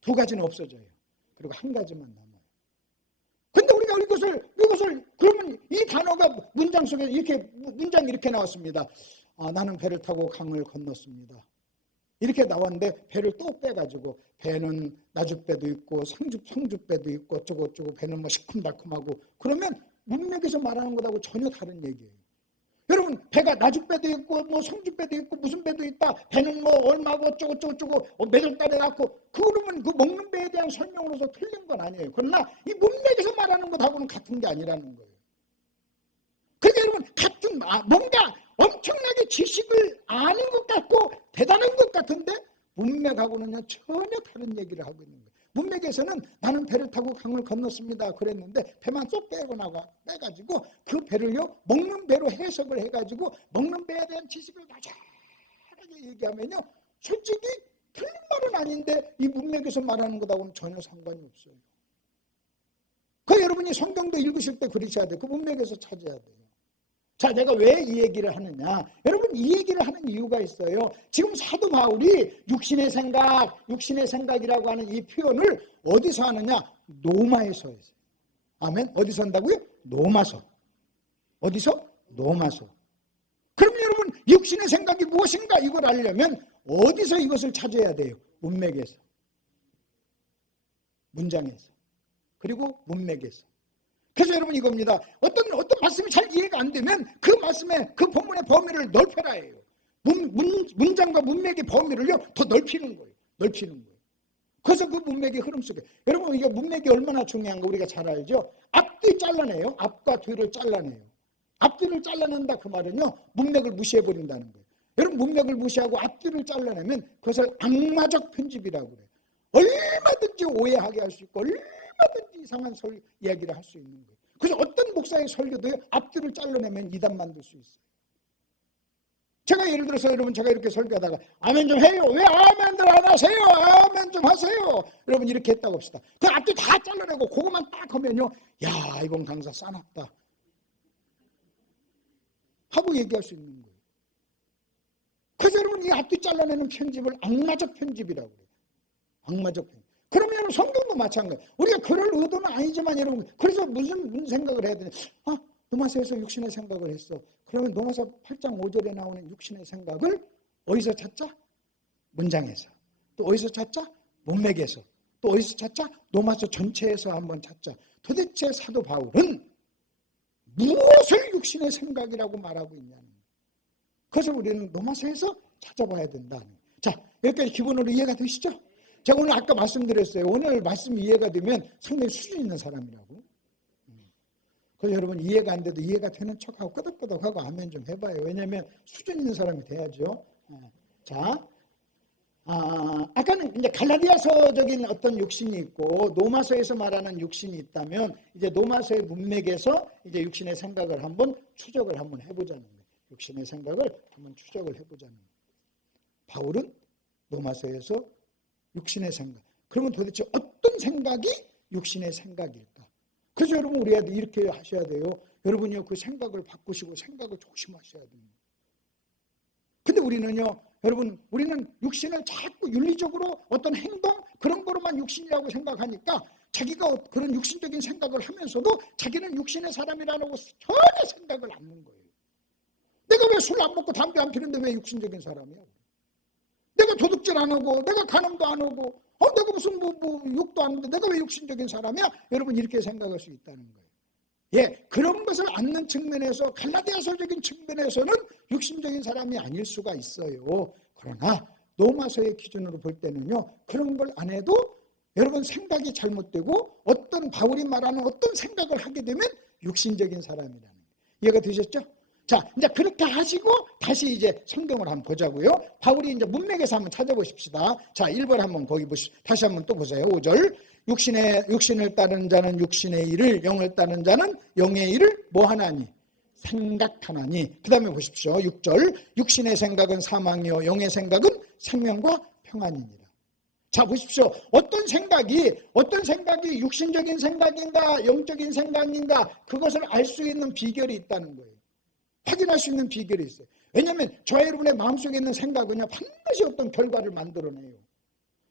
두 가지는 없어져요. 그리고 한 가지만 남아요. 근데 우리가 이것을 그러면 이 단어가 문장 속에 이렇게 문장이 이렇게 나왔습니다. 나는 배를 타고 강을 건넜습니다. 이렇게 나왔는데 배를 또 빼가지고 배는 나주배도 있고 성주배도 있고 어쩌고 배는 뭐 시큼달큼하고 그러면 문맥에서 말하는 것하고 전혀 다른 얘기예요. 여러분 배가 나주배도 있고 뭐 성주배도 있고 무슨 배도 있다. 배는 뭐 얼마고 어쩌고 몇월 달에 낳고 그러면 그 먹는 배에 대한 설명으로서 틀린 건 아니에요. 그러나 이 문맥에서 말하는 것하고는 같은 게 아니라는 거예요. 그러니까 여러분 같은 뭔가 엄청나게 지식을 아는 것 같고 대단한 것 같은데 문맥하고는요 전혀 다른 얘기를 하고 있는 거예요. 문맥에서는 나는 배를 타고 강을 건넜습니다 그랬는데 배만 쏙 빼가지고 그 배를요 먹는 배로 해석을 해가지고 먹는 배에 대한 지식을 나잘하게 얘기하면요 솔직히 틀린 말은 아닌데 이 문맥에서 말하는 것하고는 전혀 상관이 없어요. 그 여러분이 성경도 읽으실 때 그러셔야 돼요. 그 문맥에서 찾아야 돼요. 자, 내가 왜 이 얘기를 하느냐? 여러분 이 얘기를 하는 이유가 있어요. 지금 사도 바울이 육신의 생각이라고 하는 이 표현을 어디서 하느냐? 노마에서. 아멘. 어디서 한다고요? 노마서. 어디서? 노마서. 그럼 여러분 육신의 생각이 무엇인가 이걸 알려면 어디서 이것을 찾아야 돼요? 문맥에서, 문장에서, 그리고 문맥에서. 그래서 여러분 이겁니다. 어떤 말씀이 잘 이해가 안 되면 그 말씀의 그 본문의 범위를 넓혀라 해요. 문장과 문맥의 범위를요 더 넓히는 거예요. 넓히는 거예요. 그래서 그 문맥의 흐름 속에 여러분 이게 문맥이 얼마나 중요한가 우리가 잘 알죠. 앞뒤 잘라내요. 앞과 뒤를 잘라내요. 앞뒤를 잘라낸다 그 말은요 문맥을 무시해버린다는 거예요. 여러분 문맥을 무시하고 앞뒤를 잘라내면 그것을 악마적 편집이라고 그래요. 얼마든지 오해하게 할 수 있고 얼마든지 이상한 이야기를 할 수 있는 거예요. 그래서 어떤 목사의 설교도요 앞뒤를 잘라내면 이단 만들 수 있어요. 제가 예를 들어서 여러분 제가 이렇게 설교하다가 아멘 좀 해요. 왜 아멘들 안 하세요? 아멘 좀 하세요. 여러분 이렇게 했다고 합시다. 그 앞뒤 다 잘라내고 그것만 딱 하면요 야 이번 강사 싸납다 하고 얘기할 수 있는 거예요. 그래서 여러분 이 앞뒤 잘라내는 편집을 악마적 편집이라고 그래요. 악마적 편집. 그러면 여러분 성경도 마찬가지예요. 우리가 그럴 의도는 아니지만 여러분 그래서 무슨 생각을 해야 되냐. 노마서에서 육신의 생각을 했어. 그러면 노마서 8장 5절에 나오는 육신의 생각을 어디서 찾자? 문장에서. 또 어디서 찾자? 문맥에서. 또 어디서 찾자? 노마서 전체에서 한번 찾자. 도대체 사도 바울은 무엇을 육신의 생각이라고 말하고 있냐는 거예요. 그래서 우리는 노마서에서 찾아봐야 된다. 자, 여기까지 기본으로 이해가 되시죠? 제가 오늘 아까 말씀드렸어요. 오늘 말씀 이해가 되면 상당히 수준 있는 사람이라고. 그래서 여러분 이해가 안 돼도 이해가 되는 척하고 끄덕끄덕하고 아멘 좀 해봐요. 왜냐하면 수준 있는 사람이 돼야죠. 자, 아까는 이제 갈라디아서적인 어떤 육신이 있고 노마서에서 말하는 육신이 있다면 이제 노마서의 문맥에서 이제 육신의 생각을 한번 추적을 한번 해보자는 거예요. 육신의 생각을 한번 추적을 해보자는 거예요. 바울은 노마서에서 육신의 생각. 그러면 도대체 어떤 생각이 육신의 생각일까? 그래서 여러분 우리가 이렇게 하셔야 돼요. 여러분이요 그 생각을 바꾸시고 생각을 조심하셔야 됩니다. 근데 우리는요 여러분 우리는 육신을 자꾸 윤리적으로 어떤 행동 그런 거로만 육신이라고 생각하니까 자기가 그런 육신적인 생각을 하면서도 자기는 육신의 사람이라고 전혀 생각을 안 하는 거예요. 내가 왜 술 안 먹고 담배 안 피는데 왜 육신적인 사람이야? 내가 도둑질 안 하고 내가 간음도 안 하고 내가 무슨 욕도 안 하는데 내가 왜 육신적인 사람이야? 여러분 이렇게 생각할 수 있다는 거예요. 예, 그런 것을 않는 측면에서 갈라디아서적인 측면에서는 육신적인 사람이 아닐 수가 있어요. 그러나 노마서의 기준으로 볼 때는요 그런 걸 안 해도 여러분 생각이 잘못되고 어떤 바울이 말하는 어떤 생각을 하게 되면 육신적인 사람이라는 거예요. 이해가 되셨죠? 자, 이제 그렇게 하시고 다시 이제 성경을 한번 보자고요. 바울이 이제 문맥에서 한번 찾아보십시다. 자, 1번 한번 거기 보십시오. 다시 한번 또 보세요. 5절. 육신을 따르는 자는 육신의 일을, 영을 따르는 자는 영의 일을 뭐 하나니? 생각하나니. 그 다음에 보십시오. 6절. 육신의 생각은 사망이요 영의 생각은 생명과 평안이니라. 자, 보십시오. 어떤 생각이 육신적인 생각인가 영적인 생각인가 그것을 알 수 있는 비결이 있다는 거예요. 확인할 수 있는 비결이 있어요. 왜냐하면 저와 여러분의 마음속에 있는 생각은요 반드시 어떤 결과를 만들어내요.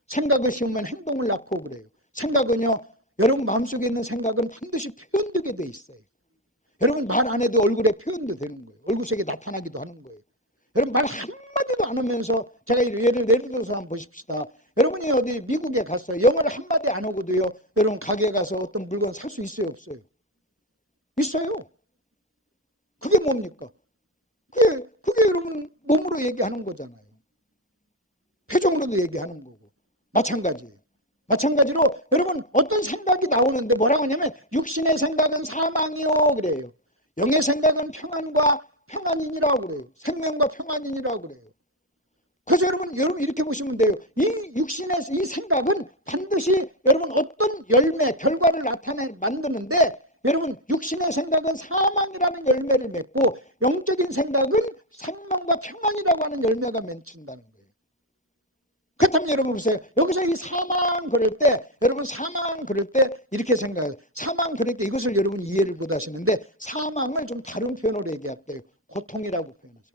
생각을 심으면 행동을 낳고 그래요. 생각은요 여러분 마음속에 있는 생각은 반드시 표현되게 돼 있어요. 여러분 말 안 해도 얼굴에 표현도 되는 거예요. 얼굴 속에 나타나기도 하는 거예요. 여러분 말 한마디도 안 하면서 제가 예를 들어서 한번 보십시다. 여러분이 어디 미국에 갔어요. 영어를 한마디 안 하고도요 여러분 가게에 가서 어떤 물건 살 수 있어요 없어요? 있어요. 그게 뭡니까? 그게 여러분 몸으로 얘기하는 거잖아요. 표정으로도 얘기하는 거고. 마찬가지예요. 마찬가지로 여러분 어떤 생각이 나오는데 뭐라고 하냐면 육신의 생각은 사망이요 그래요. 영의 생각은 평안과 평안이니라고 그래요. 생명과 평안이니라고 그래요. 그래서 여러분 이렇게 보시면 돼요. 이 육신의 이 생각은 반드시 여러분 어떤 열매, 결과를 만드는데 여러분 육신의 생각은 사망이라는 열매를 맺고 영적인 생각은 생명과 평안이라고 하는 열매가 맺힌다는 거예요. 그렇다면 여러분 보세요. 여기서 이 사망 그럴 때 여러분 사망 그럴 때 이렇게 생각해요. 사망 그럴 때 이것을 여러분 이해를 못 하시는데 사망을 좀 다른 표현으로 얘기할게요. 고통이라고 표현하세요.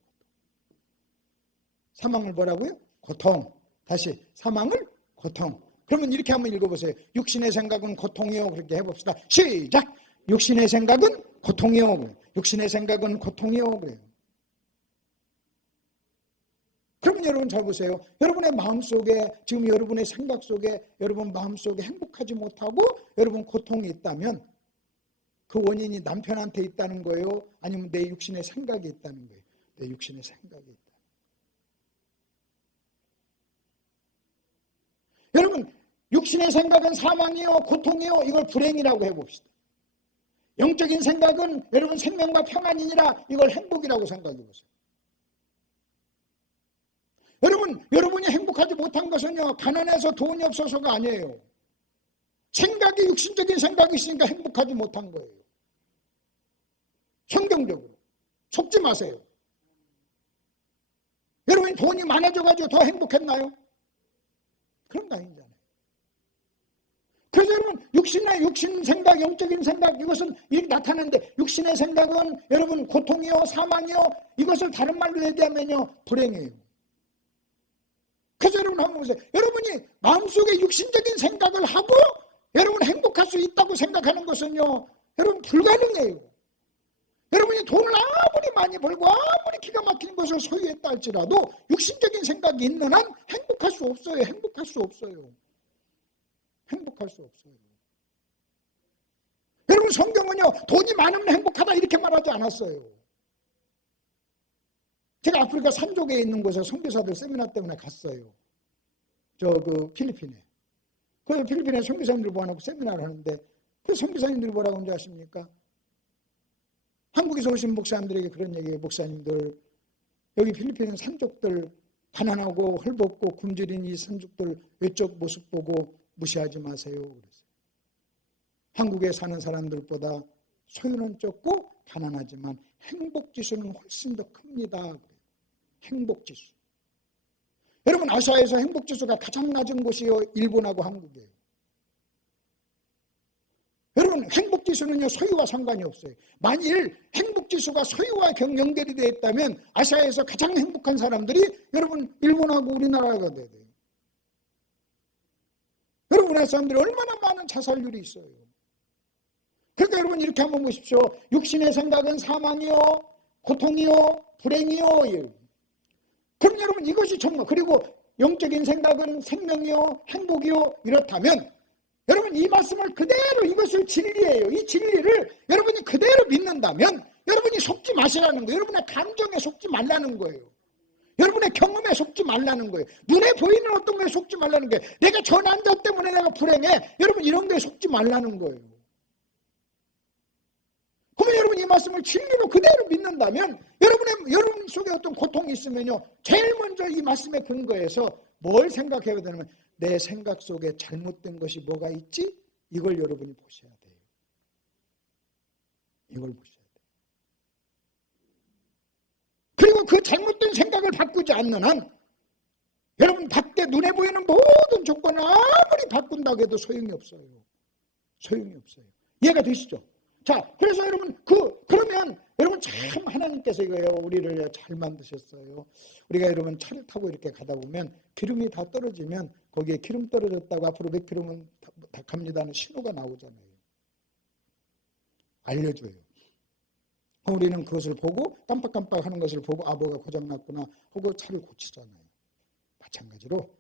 사망을 뭐라고요? 고통. 다시 사망을 고통. 그러면 이렇게 한번 읽어보세요. 육신의 생각은 고통이요. 그렇게 해봅시다. 시작. 육신의 생각은 고통이요. 육신의 생각은 고통이요. 그래요. 그러면 여러분 잘 보세요. 여러분의 마음속에, 지금 여러분의 생각 속에, 여러분 마음속에 행복하지 못하고 여러분 고통이 있다면 그 원인이 남편한테 있다는 거예요? 아니면 내 육신의 생각이 있다는 거예요? 내 육신의 생각이 있다. 여러분, 육신의 생각은 사망이요, 고통이요, 이걸 불행이라고 해봅시다. 영적인 생각은 여러분 생명과 평안이니라, 이걸 행복이라고 생각해 보세요. 여러분이 행복하지 못한 것은요, 가난해서 돈이 없어서가 아니에요. 생각이, 육신적인 생각이 있으니까 행복하지 못한 거예요. 성경적으로. 속지 마세요. 여러분이 돈이 많아져가지고 더 행복했나요? 그런 거 아니잖아요. 그래서 여러분, 육신 생각, 영적인 생각, 이것은 이렇게 나타나는데, 육신의 생각은 여러분 고통이요, 사망이요, 이것을 다른 말로 얘기하면요, 불행이에요. 그래서 여러분 한번 보세요. 여러분이 마음속에 육신적인 생각을 하고 여러분 행복할 수 있다고 생각하는 것은요, 여러분 불가능해요. 여러분이 돈을 아무리 많이 벌고 아무리 기가 막힌 것을 소유했다 할지라도 육신적인 생각이 있는 한 행복할 수 없어요. 행복할 수 없어요. 행복할 수 없어요. 여러분, 성경은요, 돈이 많으면 행복하다 이렇게 말하지 않았어요. 제가 아프리카 산족에 있는 곳에 선교사들 세미나 때문에 갔어요. 필리핀에. 그 필리핀에 선교사님들 모아놓고 세미나를 하는데, 그 선교사님들이 뭐라고 하는지 아십니까? 한국에서 오신 목사님들에게 그런 얘기예요. 목사님들, 여기 필리핀 산족들, 가난하고 헐벗고 굶주린 이 산족들 외적 모습 보고 무시하지 마세요. 그랬어요. 한국에 사는 사람들보다 소유는 적고 가난하지만 행복지수는 훨씬 더 큽니다. 행복지수. 여러분, 아시아에서 행복지수가 가장 낮은 곳이요, 일본하고 한국이에요. 여러분, 행복지수는요, 소유와 상관이 없어요. 만일 행복지수가 소유와 연결이 되어 있다면 아시아에서 가장 행복한 사람들이 여러분 일본하고 우리나라가 돼야 돼요. 여러분, 우리나라 사람들이 얼마나 많은 자살률이 있어요. 그러니까 여러분 이렇게 한번 보십시오. 육신의 생각은 사망이요, 고통이요, 불행이요. 그럼 여러분 이것이 정말, 그리고 영적인 생각은 생명이요, 행복이요, 이렇다면 여러분 이 말씀을 그대로, 이것을 진리예요. 이 진리를 여러분이 그대로 믿는다면 여러분이 속지 마시라는 거예요. 여러분의 감정에 속지 말라는 거예요. 여러분의 경험에 속지 말라는 거예요. 눈에 보이는 어떤 거에 속지 말라는 거예요. 내가 저 남자 때문에 내가 불행해. 여러분 이런 거에 속지 말라는 거예요. 그러면 여러분 이 말씀을 진리로 그대로 믿는다면 여러분 속에 어떤 고통이 있으면요, 제일 먼저 이 말씀의 근거에서 뭘 생각해야 되냐면, 내 생각 속에 잘못된 것이 뭐가 있지? 이걸 여러분이 보셔야 돼요. 이걸 보셔야 돼요. 그리고 그 잘못된 생각을 바꾸지 않는 한 여러분 밖에 눈에 보이는 모든 조건을 아무리 바꾼다고 해도 소용이 없어요. 소용이 없어요. 이해가 되시죠? 자, 그래서 여러분 그러면 여러분 참 하나님께서 이거예요. 우리를 잘 만드셨어요. 우리가 여러분 차를 타고 이렇게 가다 보면 기름이 다 떨어지면 거기에 기름 떨어졌다고 앞으로 몇 킬로면 다 갑니다는 신호가 나오잖아요. 알려줘요. 우리는 그것을 보고 깜빡깜빡 하는 것을 보고 뭐가 고장났구나 하고 차를 고치잖아요. 마찬가지로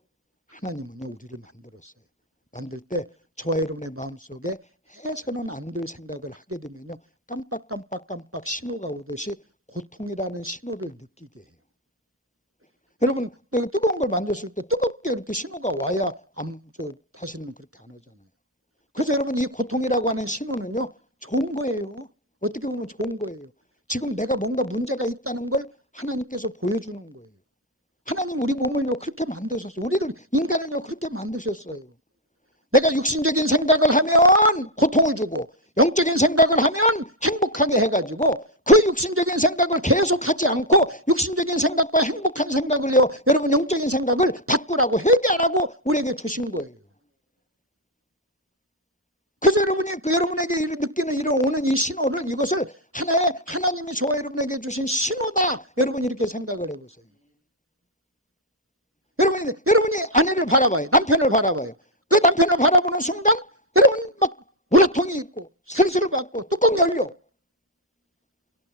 하나님은요, 우리를 만들었어요. 만들 때 저와 여러분의 마음속에 해서는 안 될 생각을 하게 되면요, 깜빡깜빡 신호가 오듯이 고통이라는 신호를 느끼게 해요. 여러분, 뜨거운 걸 만졌을 때 뜨겁게 이렇게 신호가 와야 다시는 그렇게 안 오잖아요. 그래서 여러분 이 고통이라고 하는 신호는요, 좋은 거예요. 어떻게 보면 좋은 거예요. 지금 내가 뭔가 문제가 있다는 걸 하나님께서 보여주는 거예요. 하나님 우리 몸을요 그렇게 만드셨어요. 우리를 인간을요 그렇게 만드셨어요. 내가 육신적인 생각을 하면 고통을 주고 영적인 생각을 하면 행복하게 해가지고 그 육신적인 생각을 계속하지 않고 육신적인 생각과 행복한 생각을요, 여러분 영적인 생각을 바꾸라고, 회개하라고 우리에게 주신 거예요. 그래서 여러분에게 느끼는 오는 이 신호를, 이것을 하나님이 저와 여러분에게 주신 신호다, 여러분 이렇게 생각을 해보세요. 여러분이 아내를 바라봐요. 남편을 바라봐요. 그 남편을 바라보는 순간 여러분 막 모래통이 있고 스트레스를 받고 뚜껑 열려.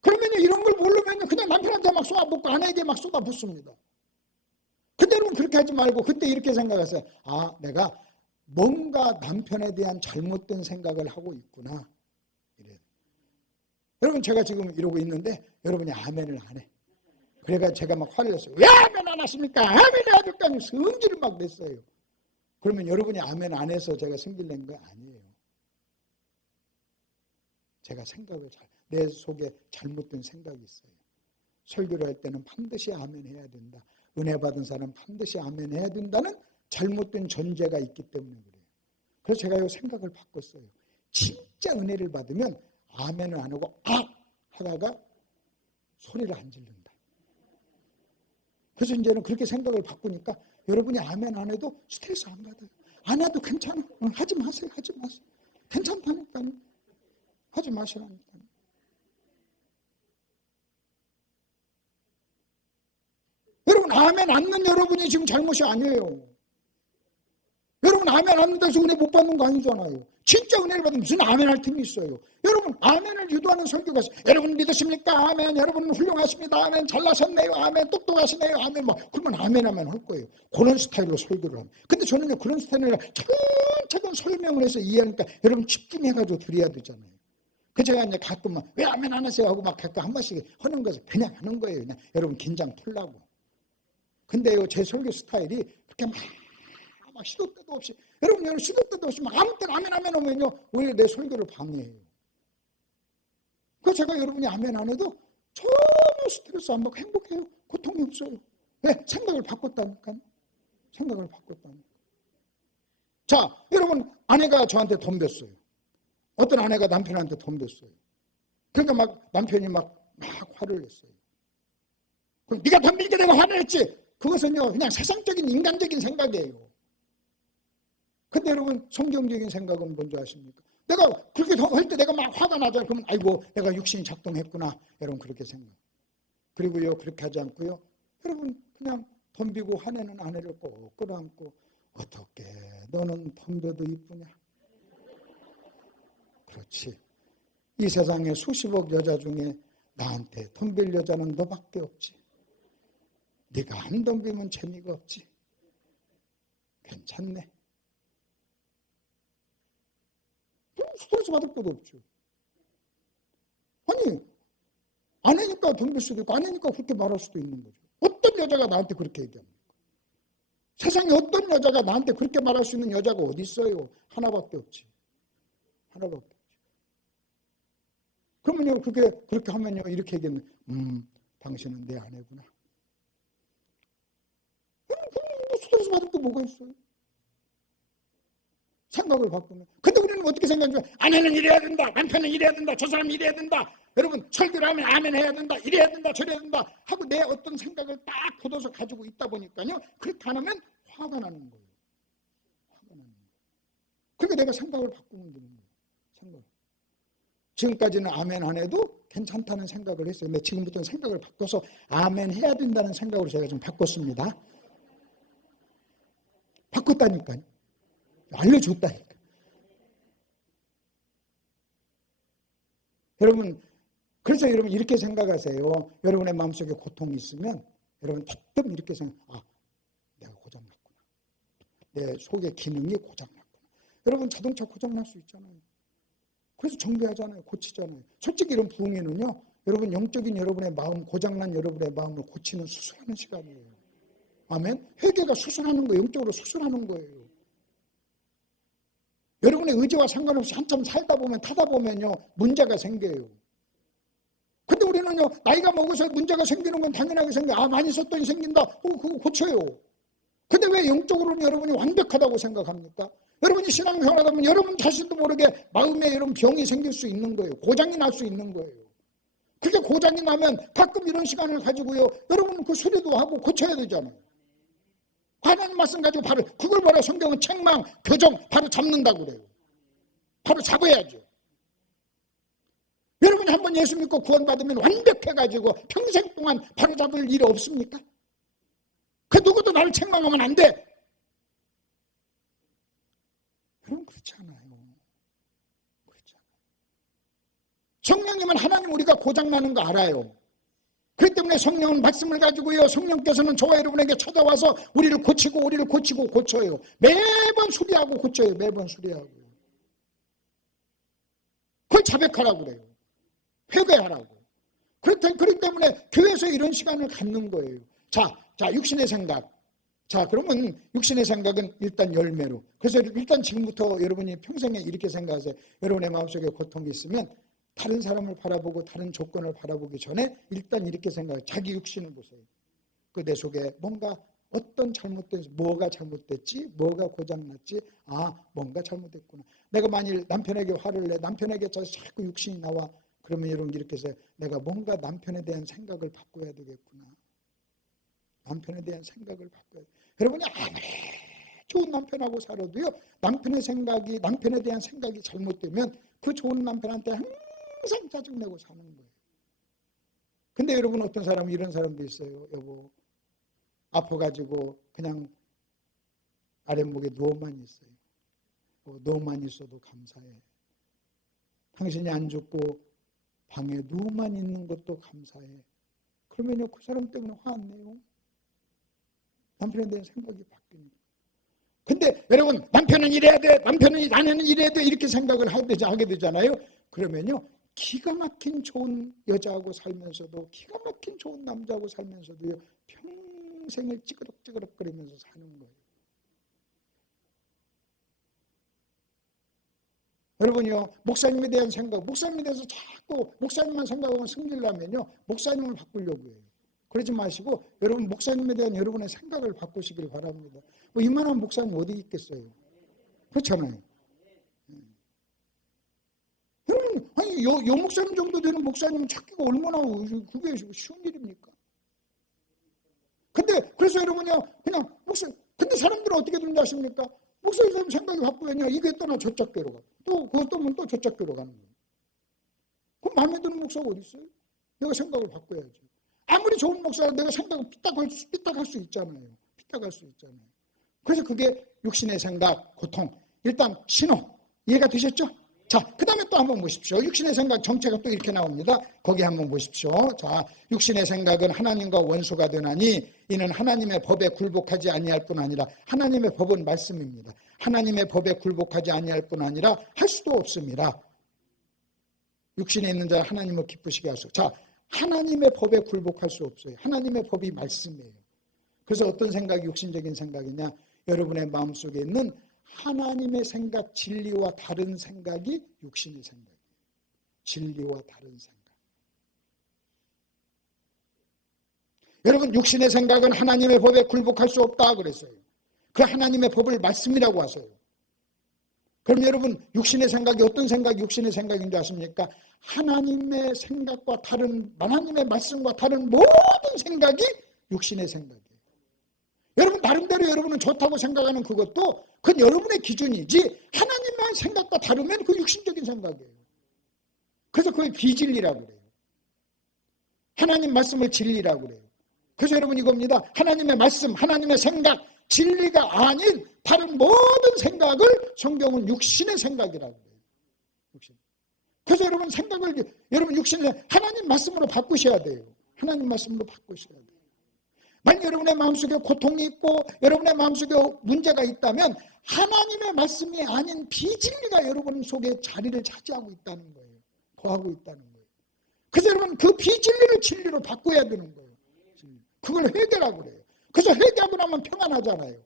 그러면 이런 걸 모르면 그냥 남편한테 막 쏟아붓고 아내에게 막 쏟아붓습니다. 근데 여러분 그렇게 하지 말고 그때 이렇게 생각하세요. 아, 내가 뭔가 남편에 대한 잘못된 생각을 하고 있구나. 이래요. 여러분 제가 지금 이러고 있는데 여러분이 아멘을 안 해. 그래가 제가 막 화를 냈어요. 왜 아멘 안 하십니까? 아멘 해야 될까? 성질을 막 냈어요. 그러면 여러분이 아멘 안 해서 제가 성질 낸 거 아니에요. 제가 생각을 내 속에 잘못된 생각이 있어요. 설교를 할 때는 반드시 아멘 해야 된다. 은혜 받은 사람은 반드시 아멘 해야 된다는 잘못된 전제가 있기 때문에 그래요. 그래서 제가 이 생각을 바꿨어요. 진짜 은혜를 받으면 아멘을 안 하고 아! 하다가 소리를 안 지른다. 그래서 이제는 그렇게 생각을 바꾸니까 여러분이 아멘 안 해도 스트레스 안 받아요. 안 해도 괜찮아. 하지 마세요. 하지 마세요. 괜찮다니까요. 하지 마시라니까요. 여러분 아멘 안는 여러분이 지금 잘못이 아니에요. 여러분 아멘 안 돼서 은혜 못 받는 거 아니잖아요. 진짜 은혜를 받으면 무슨 아멘 할 틈이 있어요. 여러분 아멘을 유도하는 설교가 있어요. 여러분 믿으십니까? 아멘. 여러분 훌륭하십니다. 아멘. 잘나셨네요. 아멘. 똑똑하시네요. 아멘. 뭐 그러면 아멘 하면 할 거예요. 그런 스타일로 설교를 합니다. 근데 저는요 그런 스타일을 차근차근 설명을 해서 이해하니까 여러분 집중해가지고 드려야 되잖아요. 그 제가 이제 가끔 막 왜 아멘 안 하세요 하고 막 가끔 한 번씩 하는 거죠. 그냥 하는 거예요. 그냥 여러분 긴장 풀라고. 근데요 제 설교 스타일이 그렇게 막 시도 때도 없이 여러분 시도 때도 없이 막 아무 때나 아멘 아멘 하면요 오히려 내 설교를 방해해요. 그래서 제가 여러분이 아멘 안 해도 전혀 스트레스 안 받고 행복해요. 고통이 없어요. 왜? 생각을 바꿨다니까요. 생각을 바꿨다니까. 자 여러분 아내가 저한테 덤볐어요. 어떤 아내가 남편한테 덤볐어요. 그러니까 막 남편이 막 화를 냈어요. 그럼 네가 덤비니까 내가 화를 냈지. 그것은요 그냥 세상적인 인간적인 생각이에요. 근데 여러분 성경적인 생각은 뭔지 아십니까? 내가 그렇게 할 때 내가 막 화가 나잖아요. 그러면 아이고 내가 육신이 작동했구나. 여러분 그렇게 생각. 그리고요 그렇게 하지 않고요. 여러분 그냥 덤비고 화내는 아내를 꼭 끌어안고 어떻게 너는 덤벼도 이쁘냐? 그렇지. 이 세상에 수십억 여자 중에 나한테 덤빌 여자는 너밖에 없지. 네가 안 덤비면 재미가 없지. 괜찮네. 스트레스 받을 것도 없죠. 아니 아내니까 덤빌 수도 있고 아내니까 그렇게 말할 수도 있는 거죠. 어떤 여자가 나한테 그렇게 얘기합니까? 세상에 어떤 여자가 나한테 그렇게 말할 수 있는 여자가 어디 있어요? 하나밖에 없지. 하나밖에 없지. 그러면요 그렇게 하면요 이렇게 얘기하면 당신은 내 아내구나. 스트레스 받을 게 뭐가 있어요? 생각을 바꾸면. 근데 우리는 어떻게 생각해요? 아내는 이래야 된다. 남편은 이래야 된다. 저 사람은 이래야 된다. 여러분 설교를 하면 아멘 해야 된다. 이래야 된다. 저래야 된다. 하고 내 어떤 생각을 딱 걷어서 가지고 있다 보니까요. 그렇게 안 하면 화가 나는 거예요. 화가 나는 거예요. 그러니까 내가 생각을 바꾸면 되는 거예요. 생각. 지금까지는 아멘 안 해도 괜찮다는 생각을 했어요. 근데 지금부터는 생각을 바꿔서 아멘 해야 된다는 생각으로 제가 좀 바꿨습니다. 바꿨다니까요. 알려줬다니까. 여러분 그래서 여러분 이렇게 생각하세요. 여러분의 마음속에 고통이 있으면 여러분 대뜸 이렇게 생각. 내가 고장났구나. 내 속의 기능이 고장났구나. 여러분 자동차 고장날 수 있잖아요. 그래서 정비하잖아요. 고치잖아요. 솔직히 이런 부흥회는요. 여러분 영적인 여러분의 마음, 고장난 여러분의 마음을 고치는 수술하는 시간이에요. 아멘. 회개가 수술하는 거예요. 영적으로 수술하는 거예요. 여러분의 의지와 상관없이 한참 살다 보면 타다 보면요 문제가 생겨요. 근데 우리는요 나이가 먹어서 문제가 생기는 건 당연하게 생겨. 많이 썼더니 생긴다. 그거 고쳐요. 근데 왜 영적으로는 여러분이 완벽하다고 생각합니까? 여러분이 신앙생활하다 보면 여러분 자신도 모르게 마음에 이런 병이 생길 수 있는 거예요. 고장이 날 수 있는 거예요. 그게 고장이 나면 가끔 이런 시간을 가지고요 여러분은 그 수리도 하고 고쳐야 되잖아요. 하나님 말씀 가지고 바로 그걸 뭐라 성경은 책망, 교정 바로 잡는다고 그래요. 바로 잡아야죠. 여러분이 한번 예수 믿고 구원받으면 완벽해가지고 평생 동안 바로 잡을 일이 없습니까? 그 누구도 나를 책망하면 안 돼. 여러분 그렇지 않아요. 그렇지 않아요. 성령님은 하나님 우리가 고장나는 거 알아요. 그렇기 때문에 성령은 말씀을 가지고요. 성령께서는 저와 여러분에게 찾아와서 우리를 고치고 고쳐요. 매번 수리하고 고쳐요. 매번 수리하고. 그걸 자백하라고 그래요. 회개하라고. 그렇기 때문에 교회에서 이런 시간을 갖는 거예요. 자, 육신의 생각. 자, 그러면 육신의 생각은 일단 열매로. 그래서 일단 지금부터 여러분이 평생에 이렇게 생각하세요. 여러분의 마음속에 고통이 있으면 다른 사람을 바라보고 다른 조건을 바라보기 전에 일단 이렇게 생각해요. 자기 육신을 보세요. 그 내 속에 뭔가 어떤 뭐가 잘못됐지? 뭐가 고장났지? 아, 뭔가 잘못됐구나. 내가 만일 남편에게 화를 내, 남편에게 자꾸 육신이 나와. 그러면 여러분 이렇게 해서 내가 뭔가 남편에 대한 생각을 바꿔야 되겠구나. 남편에 대한 생각을 바꿔야 돼. 여러분이 아무리 좋은 남편하고 살아도요, 남편에 대한 생각이 잘못되면 그 좋은 남편한테 항상 짜증내고 사는 거예요. 근데 여러분 어떤 사람은 이런 사람도 있어요. 여보, 아파가지고 그냥 아랫목에 누워만 있어요. 누워만 있어도 감사해. 당신이 안 죽고 방에 누워만 있는 것도 감사해. 그러면요, 그 사람 때문에 화 안 내요. 남편에 대한 생각이 바뀝니다. 근데 여러분, 남편은 이래야 돼, 아내는 이래야 돼, 이렇게 생각을 하게 되잖아요. 그러면요, 기가 막힌 좋은 여자하고 살면서도, 기가 막힌 좋은 남자하고 살면서도요, 평생을 찌그럭찌그럭거리면서 사는 거예요. 여러분요, 목사님에 대한 생각, 목사님에 대해서 자꾸 목사님만 생각하고 승질나면요, 목사님을 바꾸려고 해요. 그러지 마시고 여러분 목사님에 대한 여러분의 생각을 바꾸시길 바랍니다. 뭐 이만한 목사님 어디 있겠어요? 그렇잖아요. 여러분, 아니 여 목사님 정도 되는 목사님 찾기가 얼마나 그게 쉬운 일입니까? 근데 그래서 여러분요, 그냥 근데 사람들은 어떻게 되는지 아십니까? 목사님 생각이 바꾸면요, 이게 떠나 저쪽 교로 가. 또 그것 때문에 또 저쪽 교로 가는 거예요. 그럼 마음에 드는 목사가 어디 있어요? 내가 생각을 바꿔야지. 아무리 좋은 목사라 내가 생각을 삐딱할 수 있잖아요. 삐딱할 수 있잖아요. 그래서 그게 육신의 생각, 고통. 일단 신호. 이해가 되셨죠? 자, 그 다음에 또 한번 보십시오. 육신의 생각 정체가 또 이렇게 나옵니다. 거기 한번 보십시오. 자, 육신의 생각은 하나님과 원수가 되나니 이는 하나님의 법에 굴복하지 아니할 뿐 아니라, 하나님의 법은 말씀입니다. 하나님의 법에 굴복하지 아니할 뿐 아니라 할 수도 없습니다. 육신에 있는 자는 하나님을 기쁘시게 하소서. 자, 하나님의 법에 굴복할 수 없어요. 하나님의 법이 말씀이에요. 그래서 어떤 생각이 육신적인 생각이냐? 여러분의 마음속에 있는 하나님의 생각, 진리와 다른 생각이 육신의 생각이에요. 진리와 다른 생각. 여러분, 육신의 생각은 하나님의 법에 굴복할 수 없다 그랬어요. 그 하나님의 법을 말씀이라고 하세요. 그럼 여러분, 육신의 생각이 어떤 생각이 육신의 생각인지 아십니까? 하나님의 생각과 다른, 하나님의 말씀과 다른 모든 생각이 육신의 생각이에요. 여러분 나름대로 여러분은 좋다고 생각하는 그것도 그건 여러분의 기준이지, 하나님의 생각과 다르면 그 육신적인 생각이에요. 그래서 그걸 비진리라고 그래요. 하나님 말씀을 진리라고 그래요. 그래서 여러분 이겁니다. 하나님의 말씀, 하나님의 생각, 진리가 아닌 다른 모든 생각을 성경은 육신의 생각이라고 해요. 육신. 그래서 여러분 생각을, 여러분 육신의 하나님 말씀으로 바꾸셔야 돼요. 하나님 말씀으로 바꾸셔야 돼요. 만약 여러분의 마음속에 고통이 있고 여러분의 마음속에 문제가 있다면 하나님의 말씀이 아닌 비진리가 여러분 속에 자리를 차지하고 있다는 거예요. 거하고 있다는 거예요. 그래서 여러분 그 비진리를 진리로 바꿔야 되는 거예요. 그걸 회개라고 그래요. 그래서 회개하고 나면 평안하잖아요.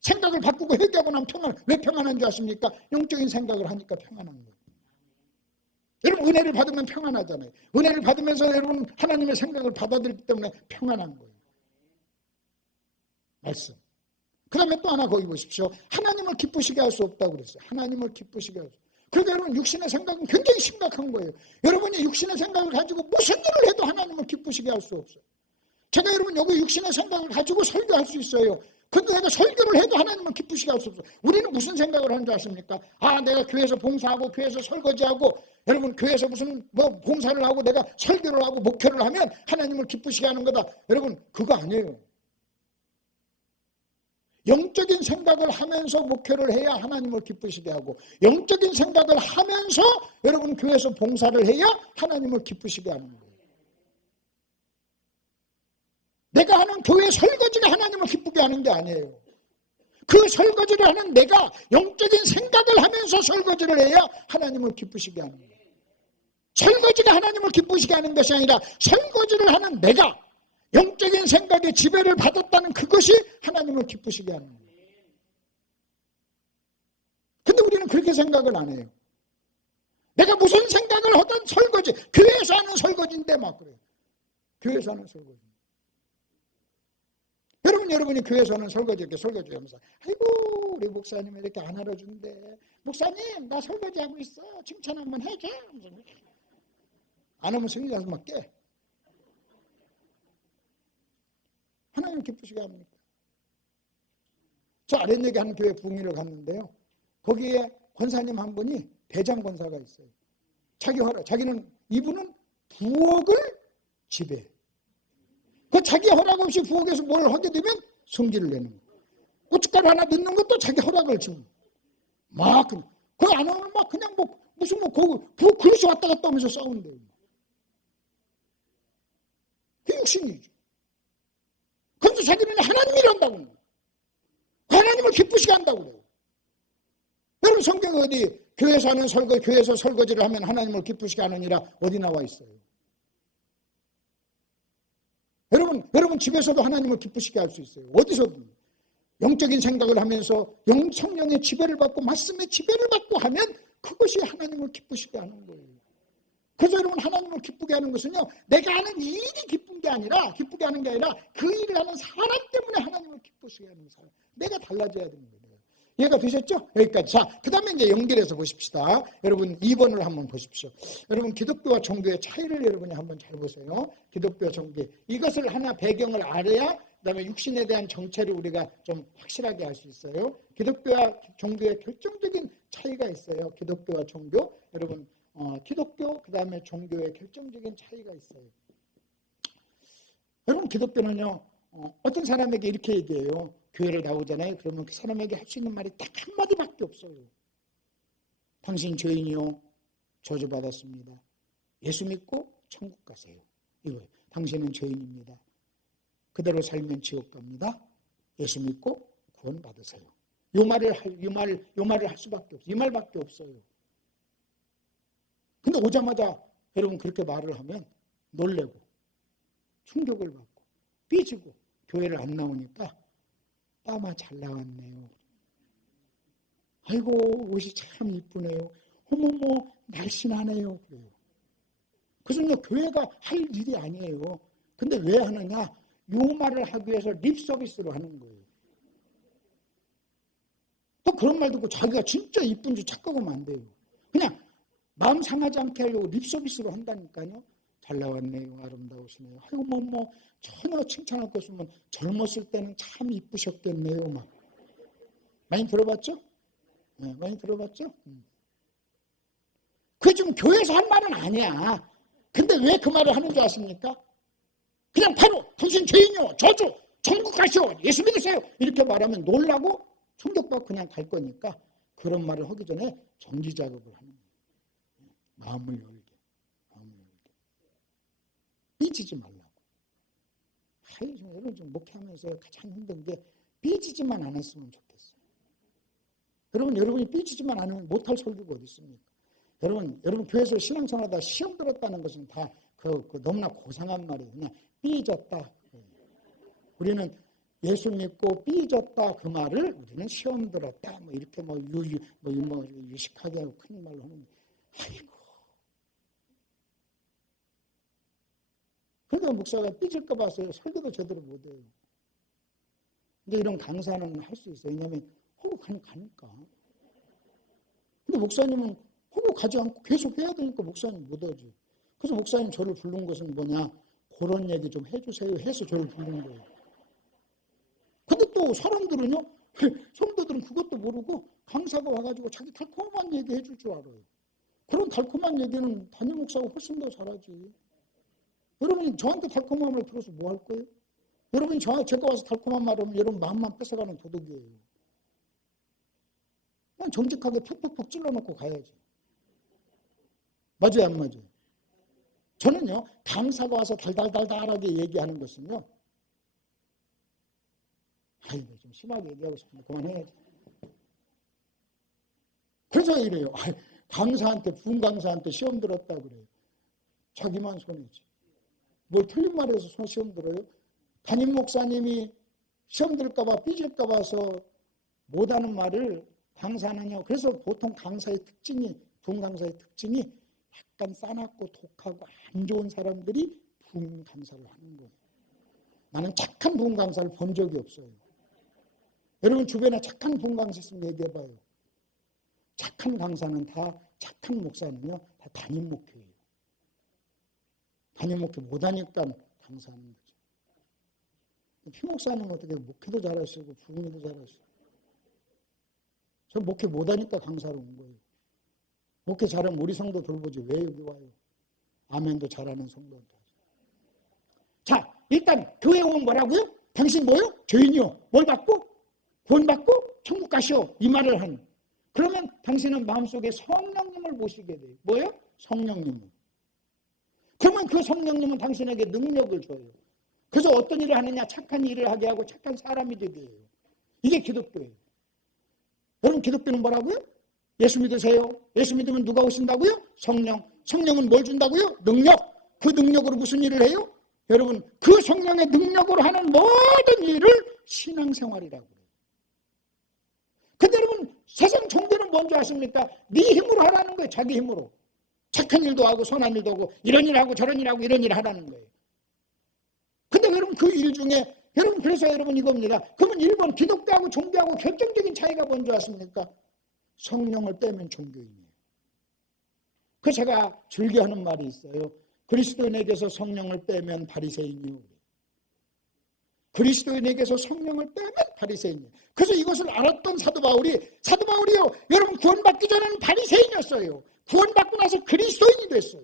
생각을 바꾸고 회개하고 나면 왜 평안한 줄 아십니까? 영적인 생각을 하니까 평안한 거예요. 여러분 은혜를 받으면 평안하잖아요. 은혜를 받으면서 여러분 하나님의 생각을 받아들이기 때문에 평안한 거예요. 말씀. 그 다음에 또 하나 거기 보십시오. 하나님을 기쁘시게 할 수 없다고 그랬어요. 하나님을 기쁘시게 할 수. 그러니까 여러분 육신의 생각은 굉장히 심각한 거예요. 여러분이 육신의 생각을 가지고 무슨 일을 해도 하나님을 기쁘시게 할 수 없어요. 제가 여러분 여기 육신의 생각을 가지고 설교할 수 있어요. 근데 내가 설교를 해도 하나님을 기쁘시게 할 수 없어요. 우리는 무슨 생각을 하는 줄 아십니까? 아, 내가 교회에서 봉사하고 교회에서 설거지하고 여러분 교회에서 무슨 봉사를 하고 내가 설교를 하고 목회를 하면 하나님을 기쁘시게 하는 거다. 여러분 그거 아니에요. 영적인 생각을 하면서 목회를 해야 하나님을 기쁘시게 하고, 영적인 생각을 하면서 여러분 교회에서 봉사를 해야 하나님을 기쁘시게 하는 거예요. 내가 하는 교회 설거지가 하나님을 기쁘게 하는 게 아니에요. 그 설거지를 하는 내가 영적인 생각을 하면서 설거지를 해야 하나님을 기쁘시게 하는 거예요. 설거지가 하나님을 기쁘시게 하는 것이 아니라 설거지를 하는 내가 영적인 생각에 지배를 받았다는 그것이 하나님을 기쁘시게 하는 거예요. 근데 우리는 그렇게 생각을 안 해요. 내가 무슨 생각을 하든 설거지, 교회에서 하는 설거지인데 막 그래요. 교회에서 하는 설거지. 여러분이 교회에서 하는 설거지, 이렇게 설거지 하면서, 아이고, 우리 목사님 이렇게 안 알아준대. 목사님, 나 설거지 하고 있어. 칭찬 한번 해줘. 안 하면 승리 가서 막 깨. 하나님 기쁘시게 합니까? 저 아랫역에 한 교회 부흥회를 갔는데요. 거기에 권사님 한 분이 대장 권사가 있어요. 이분은 부엌을 지배해. 그 자기 허락 없이 부엌에서 뭘 하게 되면 성질을 내는 거예요. 고춧가루 하나 넣는 것도 자기 허락을 주고. 막, 그거 안 하면 막 그냥 무슨 부엌 그릇이 왔다 갔다 하면서 싸운대요. 그게 육신이죠. 그래서 자기는 하나님이라 한다고. 하나님을 기쁘시게 한다고 그래요. 여러분 성경에 어디 교회에서 설거지를 하면 하나님을 기쁘시게 하느니라 어디 나와 있어요? 여러분 집에서도 하나님을 기쁘시게 할 수 있어요. 어디서든. 영적인 생각을 하면서 성령의 지배를 받고 말씀의 지배를 받고 하면 그것이 하나님을 기쁘시게 하는 거예요. 그래서 여러분 하나님을 기쁘게 하는 것은요, 내가 하는 일이 기쁘게 하는 게 아니라 그 일을 하는 사람 때문에 하나님을 기쁘시게 하는 사람. 내가 달라져야 되는 거예요. 이해가 되셨죠? 여기까지. 자, 그 다음에 이제 연결해서 보십시다. 여러분 2번을 한번 보십시오. 여러분 기독교와 종교의 차이를 여러분이 한번 잘 보세요. 기독교와 종교. 이것을 하나 배경을 알아야 그다음에 육신에 대한 정체를 우리가 좀 확실하게 알 수 있어요. 기독교와 종교의 결정적인 차이가 있어요. 기독교와 종교. 여러분 기독교 그다음에 종교의 결정적인 차이가 있어요. 여러분 기독교는요. 어떤 사람에게 이렇게 얘기해요. 교회를 나오잖아요. 그러면 그 사람에게 할 수 있는 말이 딱 한마디밖에 없어요. 당신 죄인이요. 저주받았습니다. 예수 믿고 천국 가세요. 이거예요. 당신은 죄인입니다. 그대로 살면 지옥 갑니다. 예수 믿고 구원 받으세요. 요 말을 할 수밖에 없어요. 이 말밖에 없어요. 근데 오자마자 여러분 그렇게 말을 하면 놀래고 충격을 받고 삐지고 교회를 안 나오니까 빠마 잘 나왔네요. 아이고 옷이 참 이쁘네요. 어머머 날씬하네요. 그래요. 그래서 교회가 할 일이 아니에요. 근데 왜 하느냐? 요 말을 하기 위해서 립 서비스로 하는 거예요. 또 그런 말 듣고 자기가 진짜 이쁜 줄 착각하면 안 돼요. 그냥 마음 상하지 않게 하려고 립 서비스로 한다니까요. 잘 나왔네요. 아름다우시네요. 아이고 뭐 전혀 칭찬할 것 없으면 젊었을 때는 참 이쁘셨겠네요. 막 많이 들어봤죠? 네, 많이 들어봤죠? 그게 지금 교회에서 한 말은 아니야. 근데 왜 그 말을 하는 줄 아십니까? 그냥 바로 당신 죄인이요. 저주 천국 가시오. 예수 믿으세요. 이렇게 말하면 놀라고 충격받고 그냥 갈 거니까 그런 말을 하기 전에 정지 작업을 하는 거예요. 마음을 열게. 삐지지 말라고. 여러분 좀 목회하면서 가장 힘든 게 삐지지만 않았으면 좋겠어요. 여러분이 삐지지만 않으면 못할 설교가 어디 있습니까? 여러분 교회에서 신앙생활하다 시험 들었다는 것은 다 너무나 고상한 말이에요. 그냥 삐졌다. 우리는 예수 믿고 삐졌다 그 말을 우리는 시험 들었다 이렇게 유식하게 하고 큰 말로 하는데 아이고. 그러니까 목사가 삐질까 봐서 설교도 제대로 못해요. 근데 이런 강사는 할 수 있어요. 왜냐하면 하고 가니까. 근데 목사님은 하고 가지 않고 계속 해야 되니까 목사님 못하지. 그래서 목사님 저를 부른 것은 뭐냐. 그런 얘기 좀 해주세요 해서 저를 부른 거예요. 근데 또 사람들은요. 성도들은 그것도 모르고 강사가 와가지고 자기 달콤한 얘기 해줄 줄 알아요. 그런 달콤한 얘기는 담임 목사가 훨씬 더 잘하지. 여러분이 저한테 달콤함을 들어서 뭐 할 거예요? 여러분이 제가 와서 달콤한 말 하면 여러분 마음만 뺏어가는 도둑이에요. 그냥 정직하게 푹푹푹 찔러놓고 가야지. 맞아요, 안 맞아요? 저는요, 강사가 와서 달달달달하게 얘기하는 것은요, 아이고, 좀 심하게 얘기하고 싶은데 그만해야지. 그래서 이래요. 강사한테, 부흥강사한테 시험 들었다 그래요. 자기만 손해지. 뭘 틀린 말해서 시험 들어요? 담임 목사님이 시험 들까봐 삐질까 봐서 못하는 말을 강사는요. 그래서 보통 강사의 특징이, 부흥강사의 특징이 약간 싸납고 독하고 안 좋은 사람들이 부흥강사를 하는 거예요. 나는 착한 부흥강사를 본 적이 없어요. 여러분 주변에 착한 부흥강사 있으면 얘기해봐요. 착한 강사는 다, 착한 목사는요, 다 담임 목회예요. 담임 목회 못하니까 강사하는 거죠. 피 목사는 어떻게 목회도 잘하시고 부흥도 잘하시고. 저 목회 못하니까 강사로 온 거예요. 목회 잘하면 우리 성도 돌보지 왜 여기 와요? 아멘도 잘하는 성도한테. 자, 일단 교회 오면 뭐라고요? 당신 뭐요? 죄인이요. 뭘 받고? 구원 받고 천국 가시오. 이 말을 하는. 그러면 당신은 마음속에 성령님을 모시게 돼요. 뭐예요? 성령님을. 그러면 그 성령님은 당신에게 능력을 줘요. 그래서 어떤 일을 하느냐? 착한 일을 하게 하고 착한 사람이 되게 해요. 이게 기독교예요. 여러분 기독교는 뭐라고요? 예수 믿으세요. 예수 믿으면 누가 오신다고요? 성령. 성령은 뭘 준다고요? 능력. 그 능력으로 무슨 일을 해요? 여러분 그 성령의 능력으로 하는 모든 일을 신앙생활이라고 해요. 근데 여러분 세상 종교는 뭔지 아십니까? 네 힘으로 하라는 거예요. 자기 힘으로. 착한 일도 하고 선한 일도 하고 이런 일 하고 저런 일 하고 이런 일 하라는 거예요. 근데 여러분 그 일 중에 여러분 그래서 여러분 이겁니다. 그러면 1번 기독교하고 종교하고 결정적인 차이가 뭔지 아십니까? 성령을 빼면 종교인이에요. 그 제가 즐겨하는 말이 있어요. 그리스도인에게서 성령을 빼면 바리새인이요. 그리스도인에게서 성령을 빼면 바리새인이에요. 그래서 이것을 알았던 사도 바울이요. 여러분 구원받기 전에는 바리새인이었어요. 구원받고 나서 그리스도인이 됐어요.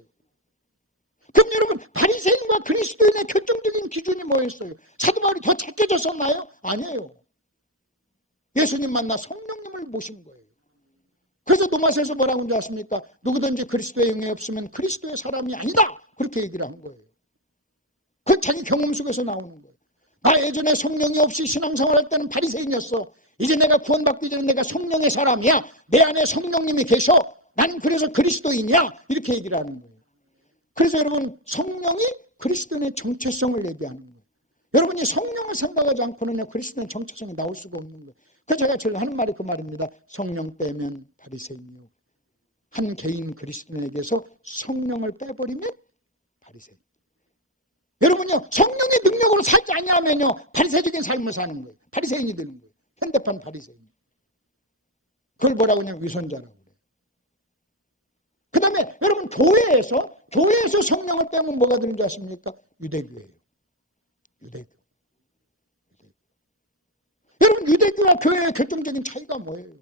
그럼 여러분 바리새인과 그리스도인의 결정적인 기준이 뭐였어요? 사도 바울이 더 착해졌었나요? 아니에요. 예수님 만나 성령님을 모신 거예요. 그래서 로마서에서 뭐라고 하는지 아십니까? 누구든지 그리스도의 영이 없으면 그리스도의 사람이 아니다. 그렇게 얘기를 한 거예요. 그건 자기 경험 속에서 나오는 거예요. 나 예전에 성령이 없이 신앙생활할 때는 바리새인이었어. 이제 내가 구원받기 전에 내가 성령의 사람이야. 내 안에 성령님이 계셔. 나는 그래서 그리스도인이야. 이렇게 얘기를 하는 거예요. 그래서 여러분 성령이 그리스도인의 정체성을 얘기하는 거예요. 여러분이 성령을 생각하지 않고는 그리스도인의 정체성이 나올 수가 없는 거예요. 그래서 제가 제일 하는 말이 그 말입니다. 성령 빼면 바리새인이요. 한 개인 그리스도인에게서 성령을 빼버리면 바리새인. 여러분요 성령의 능력으로 살지 않냐면요 바리새적인 삶을 사는 거예요. 바리새인이 되는 거예요. 현대판 바리새인. 그걸 뭐라고 하냐면 위선자라고 그래요. 그 다음에 여러분 교회에서 성령을 빼면 뭐가 되는지 아십니까? 유대교예요. 유대교. 여러분 유대교와 교회의 결정적인 차이가 뭐예요?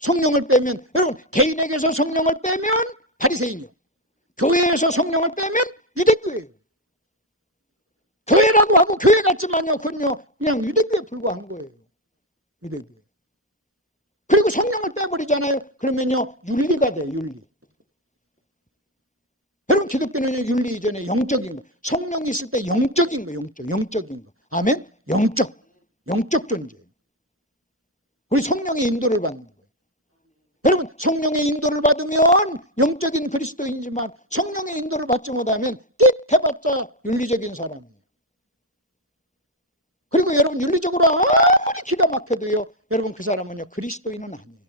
성령을 빼면 여러분 개인에게서 성령을 빼면 바리새인이요. 교회에서 성령을 빼면 유대교예요. 교회라고 하고 교회 같지만요 그건요 그냥 유대교에 불과한 거예요. 유대교. 그리고 성령을 빼버리잖아요. 그러면요 윤리가 돼요. 윤리. 여러분 기독교는 윤리 이전에 영적인 거. 성령이 있을 때 영적인 거. 영적인 거. 아멘? 영적 존재예요. 우리 성령의 인도를 받는 거예요. 여러분 성령의 인도를 받으면 영적인 그리스도인이지만 성령의 인도를 받지 못하면 띡 해봤자 윤리적인 사람이에요. 그리고 여러분 윤리적으로 아무리 기가 막혀도요 여러분 그 사람은요 그리스도인은 아니에요.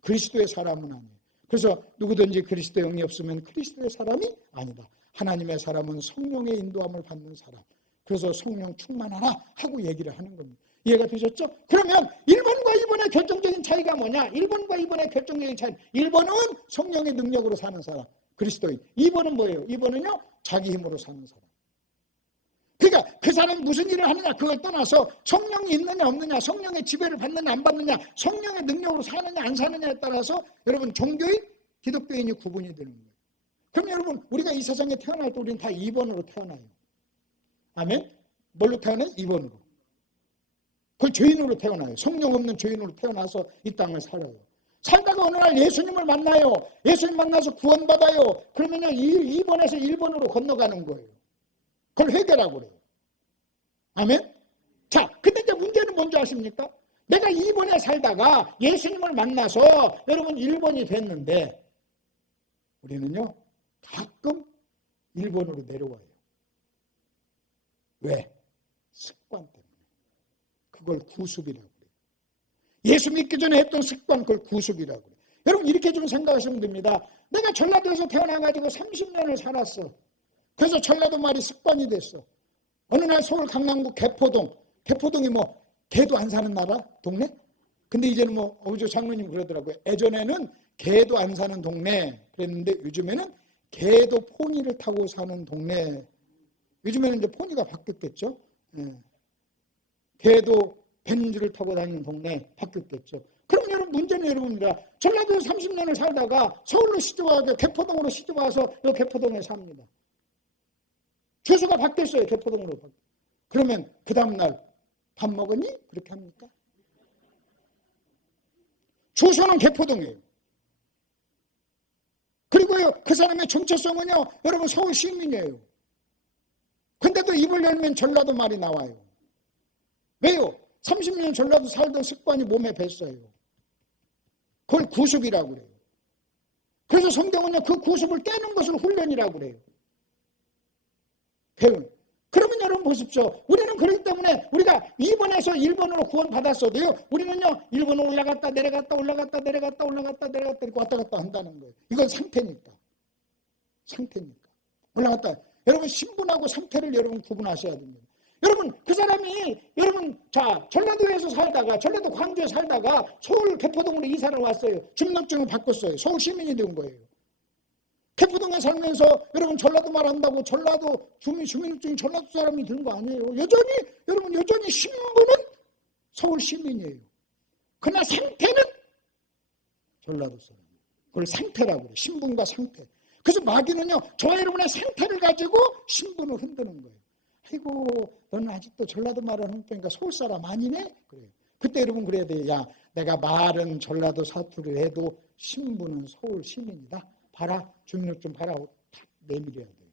그리스도의 사람은 아니에요. 그래서 누구든지 그리스도의 영이 없으면 그리스도의 사람이 아니다. 하나님의 사람은 성령의 인도함을 받는 사람. 그래서 성령 충만하라 하고 얘기를 하는 겁니다. 이해가 되셨죠? 그러면 1번과 2번의 결정적인 차이가 뭐냐? 1번과 2번의 결정적인 차이. 1번은 성령의 능력으로 사는 사람, 그리스도인. 2번은 뭐예요? 2번은요 자기 힘으로 사는 사람. 그러니까 그 사람이 무슨 일을 하느냐 그걸 떠나서 성령이 있느냐 없느냐, 성령의 지배를 받느냐 안 받느냐, 성령의 능력으로 사느냐 안 사느냐에 따라서 여러분 종교인, 기독교인이 구분이 되는 거예요. 그럼 여러분 우리가 이 세상에 태어날 때 우리는 다 2번으로 태어나요. 아멘. 뭘로 태어나요? 2번으로. 그걸 죄인으로 태어나요. 성령 없는 죄인으로 태어나서 이 땅을 살아요. 살다가 어느 날 예수님을 만나요. 예수님 만나서 구원받아요. 그러면요 2번에서 1번으로 건너가는 거예요. 그걸 회개라고 그래요. 아멘. 자, 근데 이제 문제는 뭔지 아십니까? 내가 2번에 살다가 예수님을 만나서 여러분 1번이 됐는데 우리는요 가끔 1번으로 내려와요. 왜? 습관 때문에. 그걸 구습이라고 그래요. 예수 믿기 전에 했던 습관, 그걸 구습이라고 그래요. 여러분 이렇게 좀 생각하시면 됩니다. 내가 전라도에서 태어나가지고 30년을 살았어. 그래서 전라도 말이 습관이 됐어. 어느 날 서울 강남구 개포동이 뭐 개도 안 사는 나라? 동네? 근데 이제는 뭐 어제 장로님 그러더라고요. 예전에는 개도 안 사는 동네 그랬는데 요즘에는 개도 포니를 타고 사는 동네. 요즘에는 이제 포니가 바뀌었겠죠. 예. 개도 벤츠를 타고 다니는 동네 바뀌었겠죠. 그럼 여러분 문제는 여러분입니다. 전라도에 30년을 살다가 서울로 시집와서 개포동으로 시집와서 이 개포동에 삽니다. 주소가 바뀌었어요. 개포동으로. 그러면 그 다음날 밥 먹었니? 그렇게 합니까? 주소는 개포동이에요. 그리고요 그 사람의 정체성은요 여러분 서울 시민이에요. 근데도 입을 열면 전라도 말이 나와요. 왜요? 30년 전라도 살던 습관이 몸에 뱄어요. 그걸 구습이라고 그래요. 그래서 성경은요 그 구습을 깨는 것을 훈련이라고 그래요. 배운. 그러면 여러분 보십시오. 우리는 그렇기 때문에 우리가 2번에서 1번으로 구원 받았어도요 우리는요 1번으로 올라갔다 내려갔다 올라갔다 내려갔다 올라갔다 내려갔다 이렇게 왔다 갔다 한다는 거예요. 이건 상태니까. 올라갔다. 여러분 신분하고 상태를 여러분 구분하셔야 됩니다. 여러분 그 사람이 여러분 자 전라도에서 살다가 전라도 광주에 살다가 서울 개포동으로 이사를 왔어요. 주민등록증을 바꿨어요. 서울 시민이 된 거예요. 개포동에 살면서 여러분 전라도 말한다고 전라도 주민등록증이 전라도 사람이 된 거 아니에요. 여전히 신분은 서울 시민이에요. 그러나 상태는 전라도 사람. 그걸 상태라고 그래요. 신분과 상태. 그래서 마귀는요 저와 여러분의 상태를 가지고 신분을 흔드는 거예요. 아이고 너는 아직도 전라도 말을 하니까 서울 사람 아니네? 그래요. 그때 여러분 그래야 돼요. 야 내가 말은 전라도 사투를 해도 신분은 서울 시민이다. 봐라. 주민등록증 봐라. 다 내밀어야 돼요.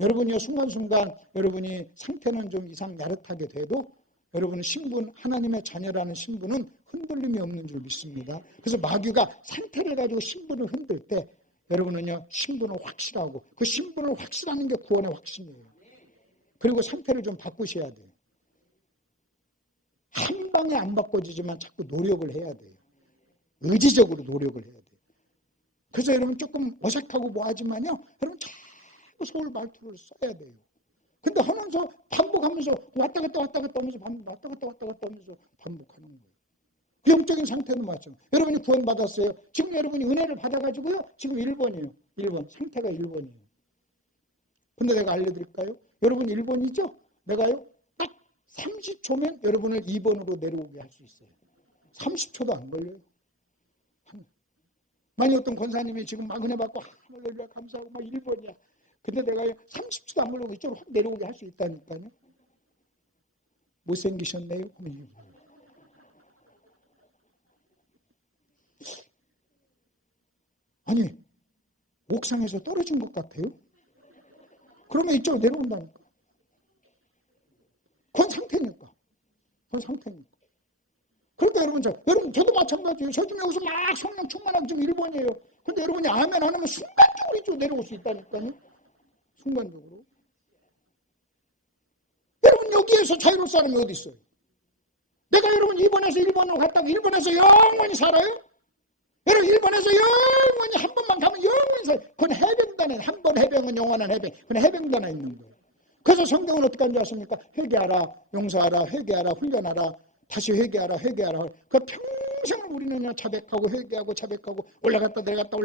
여러분이요 순간순간 여러분이 상태는 좀 이상 야릇하게 돼도 여러분 신분 하나님의 자녀라는 신분은 흔들림이 없는 줄 믿습니다. 그래서 마귀가 상태를 가지고 신분을 흔들 때 여러분은요 신분을 확실하고 그 신분을 확실하는 게 구원의 확신이에요. 그리고 상태를 좀 바꾸셔야 돼요. 한 방에 안 바꿔지지만 자꾸 노력을 해야 돼요. 의지적으로 노력을 해야 돼요. 그래서 여러분 조금 어색하고 뭐하지만요 여러분 자꾸 서울 말투를 써야 돼요. 근데 하면서 반복하면서 왔다 갔다 하면서 왔다 갔다 하면서 반복하는 거예요. 영적인 상태는 마찬가지예요. 여러분이 구원 받았어요. 지금 여러분이 은혜를 받아가지고요 지금 1번이에요. 1번 상태가 1번이에요. 근데 내가 알려드릴까요? 여러분 1번이죠? 내가요 딱 30초면 여러분을 2번으로 내려오게 할 수 있어요. 30초도 안 걸려요. 만약 어떤 권사님이 지금 막 은혜 받고 할렐루야 감사하고 막 1번이야. 근데 내가 30초도 안 걸리고 이쪽으로 확 내려오게 할 수 있다니까요. 못생기셨네요? 아니 옥상에서 떨어진 것 같아요? 그러면 이쪽으로 내려온다니까. 그건 상태니까. 그러니까 여러분 저도 마찬가지예요. 저 지금 여기서 막 성령 충만하고 지금 1번이에요. 근데 여러분이 아멘 안 하면 순간적으로 이쪽으로 내려올 수 있다니까요. 순간적으로. 여러분 여기에서 자유로울 사람이 어디 있어요? 내가 여러분 2번에서 1번으로 갔다가 1번에서 영원히 살아요? 여러분 1번에서 영원히 한 번만 가면 영원히 살아요. 그건 해병단에 한 번 해병은 영원한 해병. 그건 해병단에 있는 거예요. 그래서 성경은 어떻게 하는지 아십니까? 회개하라, 용서하라, 회개하라, 훈련하라, 다시 회개하라. 그 평생을 우리는 자백하고 회개하고 자백하고 올라갔다 내려갔다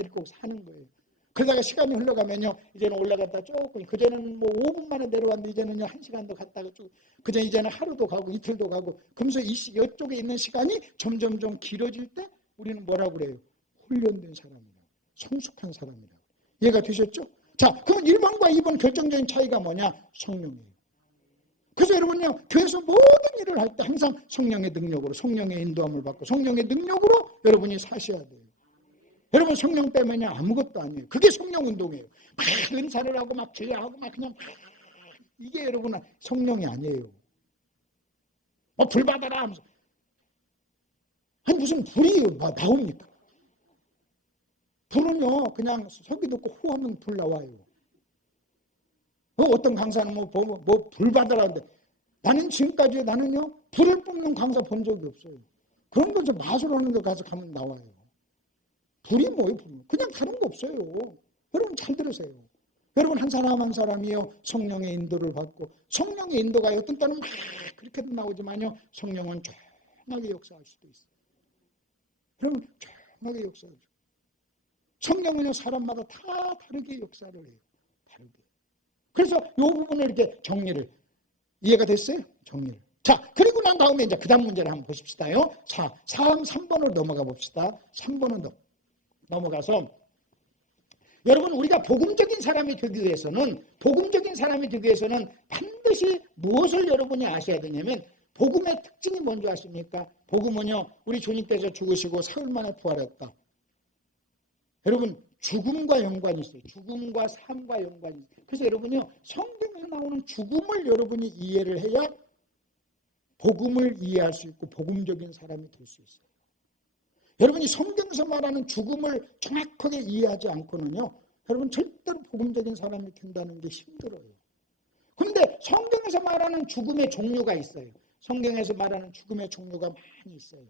이렇게 사는 거예요. 그러다가 시간이 흘러가면요 이제는 올라갔다 조금 그전에는 뭐 5분 만에 내려왔는데 이제는요 1시간도 갔다가 쭉 그전 이제는 하루도 가고 이틀도 가고 그러면서 이쪽에 있는 시간이 점점 길어질 때 우리는 뭐라고 그래요? 훈련된 사람이라고, 성숙한 사람이라고. 이해가 되셨죠? 자, 그럼 1번과 2번 결정적인 차이가 뭐냐? 성령이에요. 그래서 여러분요, 교회에서 모든 일을 할 때 항상 성령의 능력으로, 성령의 인도함을 받고 성령의 능력으로 여러분이 사셔야 돼요. 여러분 성령 빼면요 아무것도 아니에요. 그게 성령 운동이에요. 막 은사를 하고 막 제하고 막 그냥 이게 여러분은 성령이 아니에요. 불 받아라 하면서 아니 무슨 불이 나옵니까? 불은요 그냥 소리 듣고 호하면 불 나와요. 어떤 강사는 불 받아라는데 나는 지금까지 나는요 불을 뿜는 강사 본 적이 없어요. 그런 거 좀 마술 하는 데 가서 가면 나와요. 불이 뭐예요? 그냥 다른 거 없어요. 여러분 잘 들으세요. 여러분 한 사람 한 사람이요 성령의 인도를 받고 성령의 인도가 어떤 때는 막 그렇게도 나오지만요 성령은 조용하게 역사할 수도 있어요. 여러분 조용하게 역사하죠. 성령은요 사람마다 다 다르게 역사를 해요. 다르게. 그래서 이 부분을 이렇게 정리를 이해가 됐어요? 정리를. 자, 그리고 난 다음에 이제 그 다음 문제를 한번 보십시다요. 자, 3번으로 넘어가 봅시다. 3번은 넘어가서 여러분 우리가 복음적인 사람이 되기 위해서는 반드시 무엇을 여러분이 아셔야 되냐면 복음의 특징이 뭔지 아십니까? 복음은요 우리 주님께서 죽으시고 사흘 만에 부활했다. 여러분 죽음과 연관이 있어요. 죽음과 삶과 연관이 있어요. 그래서 여러분요 성경에 나오는 죽음을 여러분이 이해를 해야 복음을 이해할 수 있고 복음적인 사람이 될 수 있어요. 여러분이 성경에서 말하는 죽음을 정확하게 이해하지 않고는요 여러분 절대로 복음적인 사람이 된다는 게 힘들어요. 그런데 성경에서 말하는 죽음의 종류가 있어요. 성경에서 말하는 죽음의 종류가 많이 있어요.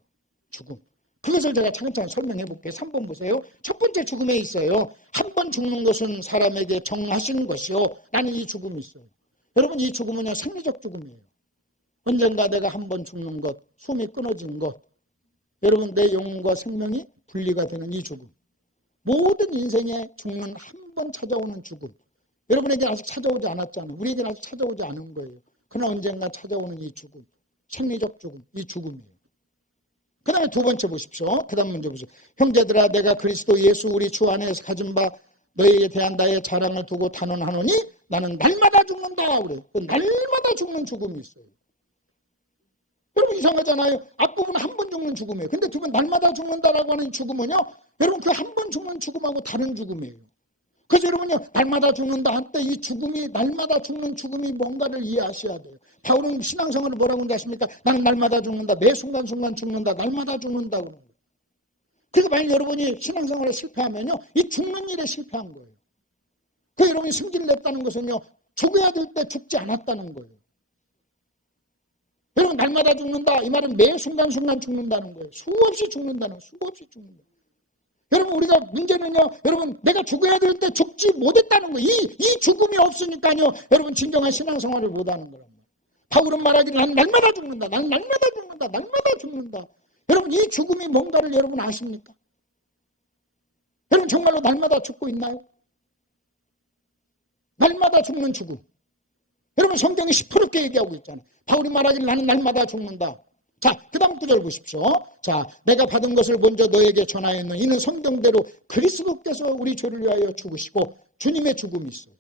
죽음. 그것을 제가 차근차근 설명해 볼게요. 3번 보세요. 첫 번째 죽음에 있어요. 한 번 죽는 것은 사람에게 정하신 것이요. 나는 이 죽음이 있어요. 여러분 이 죽음은요 생리적 죽음이에요. 언젠가 내가 한 번 죽는 것, 숨이 끊어진 것, 여러분 내 영혼과 생명이 분리가 되는 이 죽음. 모든 인생에 죽는 한 번 찾아오는 죽음. 여러분에게 아직 찾아오지 않았잖아요. 우리에게는 아직 찾아오지 않은 거예요. 그러나 언젠가 찾아오는 이 죽음. 생리적 죽음. 이 죽음이에요. 그 다음에 두 번째 보십시오. 그 다음 문제 보세요. 형제들아 내가 그리스도 예수 우리 주 안에서 가진 바 너희에 대한 나의 자랑을 두고 단언하노니 나는 날마다 죽는다. 그래요. 날마다 죽는 죽음이 있어요. 여러분 이상하잖아요. 앞부분은 한 번 죽는 죽음이에요. 근데 두 번 날마다 죽는다라고 하는 죽음은요. 여러분 그 한 번 죽는 죽음하고 다른 죽음이에요. 그래서 여러분요. 날마다 죽는다 할 때 이 죽음이 날마다 죽는 죽음이 뭔가를 이해하셔야 돼요. 바울은 신앙생활을 뭐라고 하십니까? 나는 날마다 죽는다. 매 순간순간 죽는다. 날마다 죽는다. 그러는 거예요. 그러니까 만약 여러분이 신앙생활에 실패하면요. 이 죽는 일에 실패한 거예요. 그 여러분이 승기를 냈다는 것은요. 죽어야 될 때 죽지 않았다는 거예요. 여러분 날마다 죽는다 이 말은 매 순간순간 죽는다는 거예요. 수없이 죽는다는 거예요. 수없이 죽는다. 여러분 우리가 문제는요 여러분 내가 죽어야 될 때 죽지 못했다는 거예요. 이 죽음이 없으니까요 여러분 진정한 신앙생활을 못하는 거란 말이에요. 바울은 말하기를 나는 날마다 죽는다. 나는 날마다 죽는다. 날마다 죽는다. 여러분 이 죽음이 뭔가를 여러분 아십니까? 여러분 정말로 날마다 죽고 있나요? 날마다 죽는 죽음. 여러분 성경이 시퍼렇게 얘기하고 있잖아요. 바울이 말하기를 나는 날마다 죽는다. 자, 그 다음 구절 보십시오. 자, 내가 받은 것을 먼저 너에게 전하였는 이는 성경대로 그리스도께서 우리 죄를 위하여 죽으시고 주님의 죽음이 있어요.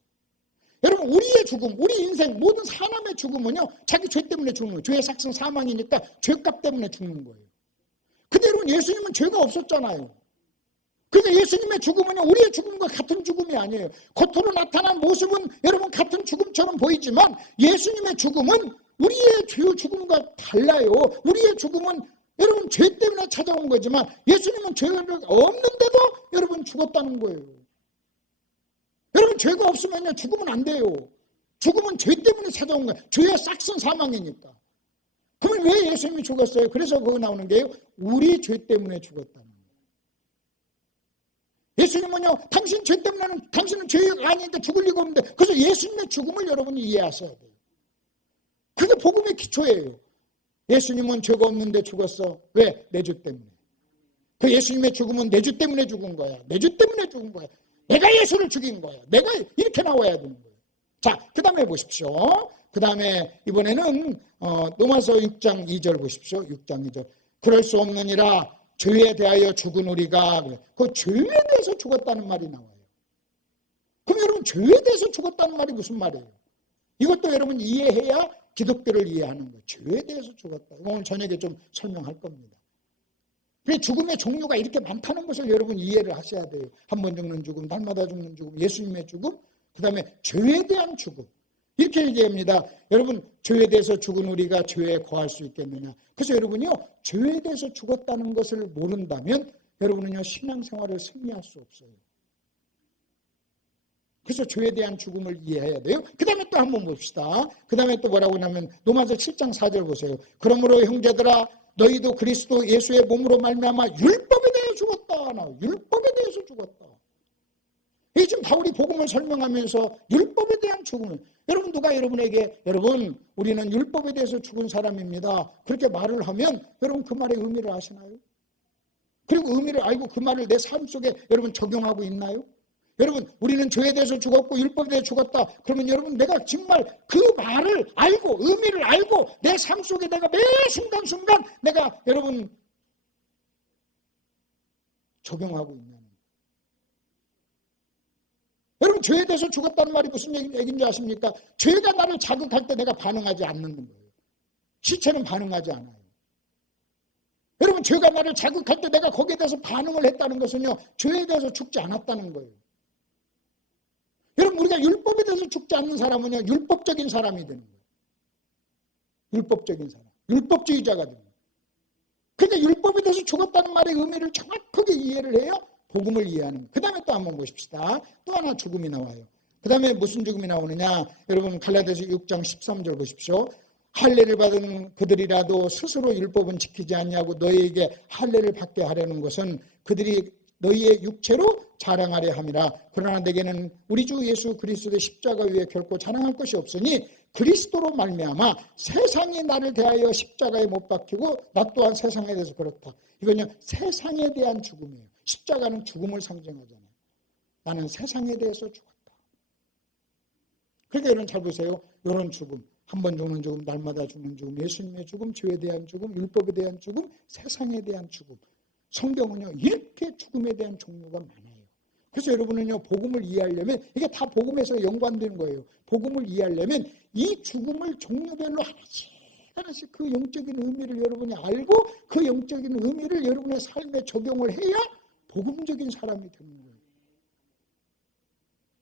여러분 우리의 죽음, 우리 인생 모든 사람의 죽음은요 자기 죄 때문에 죽는 거예요. 죄의 삭슨 사망이니까 죄값 때문에 죽는 거예요. 근데 여러분 예수님은 죄가 없었잖아요. 그러니까 예수님의 죽음은요 우리의 죽음과 같은 죽음이 아니에요. 겉으로 나타난 모습은 여러분 같은 죽음처럼 보이지만 예수님의 죽음은 우리의 죽음과 달라요. 우리의 죽음은 여러분 죄 때문에 찾아온 거지만 예수님은 죄가 없는데도 여러분 죽었다는 거예요. 여러분 죄가 없으면요 죽으면 안 돼요. 죽음은 죄 때문에 찾아온 거예요. 죄의 싹슨 사망이니까. 그러면 왜 예수님이 죽었어요? 그래서 그거 나오는 게요 우리 죄 때문에 죽었다는 거예요. 예수님은요 당신 죄 때문에는 당신은 죄가 아니니까 죽을 리가 없는데 그래서 예수님의 죽음을 여러분이 이해하셔야 돼요. 그게 복음의 기초예요. 예수님은 죄가 없는데 죽었어. 왜? 내 죄 때문에. 그 예수님의 죽음은 내 죄 때문에 죽은 거야. 내 죄 때문에 죽은 거야. 내가 예수를 죽인 거야. 내가 이렇게 나와야 되는 거예요. 자, 그 다음에 보십시오. 그 다음에 이번에는 로마서 6장 2절 보십시오. 6장 2절. 그럴 수 없느니라 죄에 대하여 죽은 우리가 그 죄에 대해서 죽었다는 말이 나와요. 그럼 여러분 죄에 대해서 죽었다는 말이 무슨 말이에요? 이것도 여러분 이해해야 기독교를 이해하는 거예요. 죄에 대해서 죽었다. 오늘 저녁에 좀 설명할 겁니다. 죽음의 종류가 이렇게 많다는 것을 여러분 이해를 하셔야 돼요. 한 번 죽는 죽음, 날마다 죽는 죽음, 예수님의 죽음, 그 다음에 죄에 대한 죽음. 이렇게 얘기합니다. 여러분, 죄에 대해서 죽은 우리가 죄에 거할 수 있겠느냐. 그래서 여러분이요, 죄에 대해서 죽었다는 것을 모른다면 여러분은요, 신앙생활을 승리할 수 없어요. 그래서 죄에 대한 죽음을 이해해야 돼요. 그 다음에 또 한번 봅시다. 그 다음에 또 뭐라고 하냐면 로마서 7장 4절 보세요. 그러므로 형제들아 너희도 그리스도 예수의 몸으로 말미암아 율법에 대해 죽었다. 율법에 대해서 죽었다. 이 지금 바울이 복음을 설명하면서 율법에 대한 죽음을, 여러분 누가 여러분에게 여러분 우리는 율법에 대해서 죽은 사람입니다 그렇게 말을 하면 여러분 그 말의 의미를 아시나요? 그리고 의미를 알고 그 말을 내 삶 속에 여러분 적용하고 있나요? 여러분 우리는 죄에 대해서 죽었고 율법에 대해서 죽었다. 그러면 여러분 내가 정말 그 말을 알고 의미를 알고 내 삶 속에 내가 매 순간순간 내가 여러분 적용하고 있냐는 거예요. 여러분 죄에 대해서 죽었다는 말이 무슨 얘기인지 아십니까? 죄가 나를 자극할 때 내가 반응하지 않는 거예요. 시체는 반응하지 않아요. 여러분 죄가 나를 자극할 때 내가 거기에 대해서 반응을 했다는 것은요 죄에 대해서 죽지 않았다는 거예요. 여러분 우리가 율법에 대해서 죽지 않는 사람은요 율법적인 사람이 되는 거예요. 율법적인 사람, 율법주의자가 되는 거예요. 그러니까 율법에 대해서 죽었다는 말의 의미를 정확하게 이해를 해야 복음을 이해하는 거예요. 그 다음에 또 한번 보십시다. 또 하나 죽음이 나와요. 그 다음에 무슨 죽음이 나오느냐, 여러분 갈라디아서 6장 13절 보십시오. 할례를 받은 그들이라도 스스로 율법은 지키지 않냐고 너희에게 할례를 받게 하려는 것은 그들이 너희의 육체로 자랑하려 함이라. 그러나 내게는 우리 주 예수 그리스도의 십자가 위에 결코 자랑할 것이 없으니 그리스도로 말미암아 세상이 나를 대하여 십자가에 못 박히고 나 또한 세상에 대해서 그렇다. 이건요 세상에 대한 죽음이에요. 십자가는 죽음을 상징하잖아요. 나는 세상에 대해서 죽었다. 그러니까 여러분 잘 보세요. 이런 죽음, 한 번 죽는 죽음, 날마다 죽는 죽음, 예수님의 죽음, 죄에 대한 죽음, 율법에 대한 죽음, 세상에 대한 죽음. 성경은요 이렇게 죽음에 대한 종류가 많아요. 그래서 여러분은요 복음을 이해하려면 이게 다 복음에서 연관된 거예요. 복음을 이해하려면 이 죽음을 종류별로 하나씩 그 영적인 의미를 여러분이 알고 그 영적인 의미를 여러분의 삶에 적용을 해야 복음적인 사람이 되는 거예요.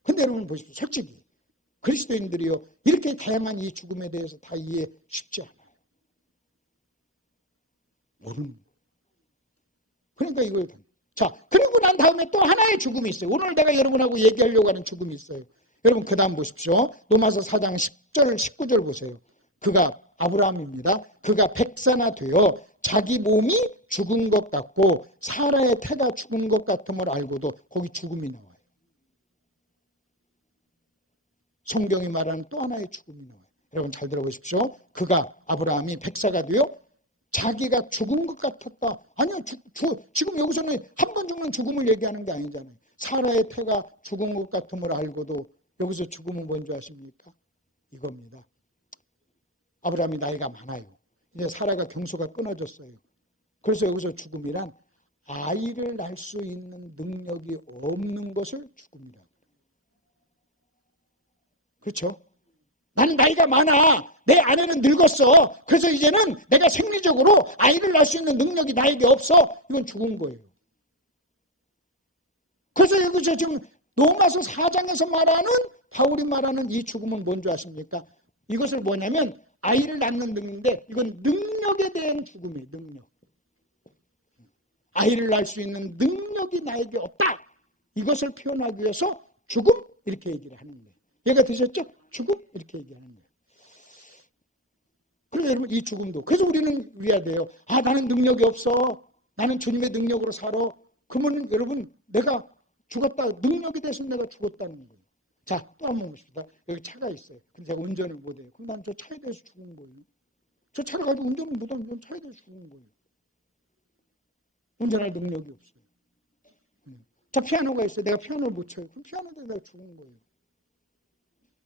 근데 여러분 보십시오. 솔직히 그리스도인들이요 이렇게 다양한 이 죽음에 대해서 다 이해 쉽지 않아요. 모르는 거예요. 그러니까 이걸 자, 그리고 난 다음에 또 하나의 죽음이 있어요. 오늘 내가 여러분하고 얘기하려고 하는 죽음이 있어요. 여러분 그 다음 보십시오. 로마서 4장 10절 19절 보세요. 그가 아브라함입니다. 그가 백사나 되어 자기 몸이 죽은 것 같고 사라의 태가 죽은 것 같음을 알고도 거기 죽음이 나와요. 성경이 말하는 또 하나의 죽음이 나와요. 여러분 잘 들어보십시오. 그가 아브라함이 백사가 되어 자기가 죽은 것 같았다. 아니요. 지금 여기서는 한 번 죽는 죽음을 얘기하는 게 아니잖아요. 사라의 태가 죽은 것 같음을 알고도 여기서 죽음은 뭔지 아십니까? 이겁니다. 아브라함이 나이가 많아요. 이제 사라가 경소가 끊어졌어요. 그래서 여기서 죽음이란 아이를 낳을 수 있는 능력이 없는 것을 죽음이라고 해요. 그렇죠? 나는 나이가 많아. 내 아내는 늙었어. 그래서 이제는 내가 생리적으로 아이를 낳을 수 있는 능력이 나에게 없어. 이건 죽은 거예요. 그래서 여기서 지금 로마서 4장에서 말하는 바울이 말하는 이 죽음은 뭔지 아십니까? 이것을 뭐냐면 아이를 낳는 능력인데 이건 능력에 대한 죽음이에요. 능력. 아이를 낳을 수 있는 능력이 나에게 없다. 이것을 표현하기 위해서 죽음 이렇게 얘기를 하는 거예요. 얘가 드셨죠? 죽음 이렇게 얘기하는 거예요. 그래서 여러분 이 죽음도 그래서 우리는 위해야 돼요. 아 나는 능력이 없어. 나는 주님의 능력으로 살아. 그러면 여러분 내가 죽었다. 능력이 돼서 내가 죽었다는 거예요. 자, 또 한 번 보십시다. 여기 차가 있어요. 근데 제가 운전을 못해요. 그럼 난 저 차에 대해서 죽은 거예요. 저 차를 가지고 운전을 못하면 차에 대해서 죽은 거예요. 운전할 능력이 없어요. 자, 피아노가 있어요. 내가 피아노를 못 쳐요. 그럼 피아노에 대해서 내가 죽은 거예요.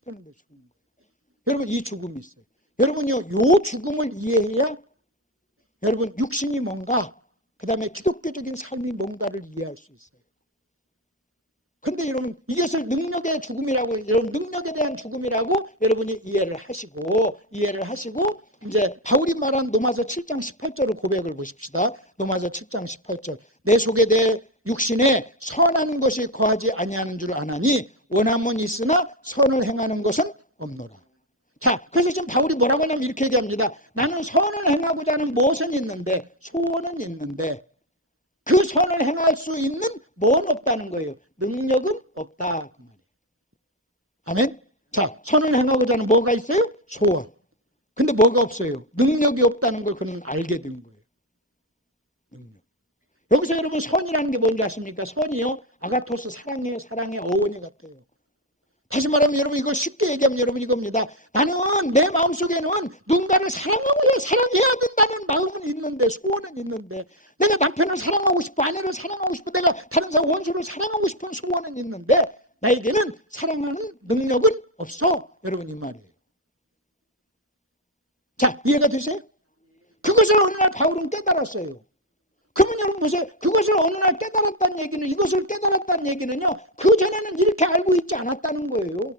피아노에 대해서 죽은 거예요. 여러분 이 죽음이 있어요. 여러분요, 요 죽음을 이해해야 여러분 육신이 뭔가, 그 다음에 기독교적인 삶이 뭔가를 이해할 수 있어요. 근데 여러분 이것을 능력의 죽음이라고, 여러분 능력에 대한 죽음이라고 여러분이 이해를 하시고 이제 바울이 말한 로마서 7장 18절을 고백을 보십시다. 로마서 7장 18절. 내 속에 내 육신에 선한 것이 거하지 아니하는 줄 아나니 원함은 있으나 선을 행하는 것은 없노라. 자, 그래서 지금 바울이 뭐라고 하냐면 이렇게 얘기합니다. 나는 선을 행하고자 하는 무엇은 있는데, 소원은 있는데 그 선을 행할 수 있는 뭐는 없다는 거예요. 능력은 없다 그 말이에요. 아멘. 자, 선을 행하고자 하는 뭐가 있어요? 소원. 근데 뭐가 없어요? 능력이 없다는 걸 그는 알게 된 거예요. 능력. 여기서 여러분 선이라는 게 뭔지 아십니까? 선이요, 아가토스, 사랑이에요. 사랑의 어원이 같아요. 다시 말하면 여러분 이거 쉽게 얘기하면 여러분 이겁니다. 나는 내 마음속에는 누군가를 사랑해야 된다는 마음은 있는데, 소원은 있는데, 내가 남편을 사랑하고 싶어, 아내를 사랑하고 싶어, 내가 다른 사람 원수를 사랑하고 싶은 소원은 있는데 나에게는 사랑하는 능력은 없어. 여러분 이 말이에요. 자, 이해가 되세요? 그것을 어느 날 바울은 깨달았어요. 그러면 여러분 보세요. 그것을 어느 날 깨달았다는 얘기는, 이것을 깨달았다는 얘기는요, 그전에는 이렇게 알고 있지 않았다는 거예요.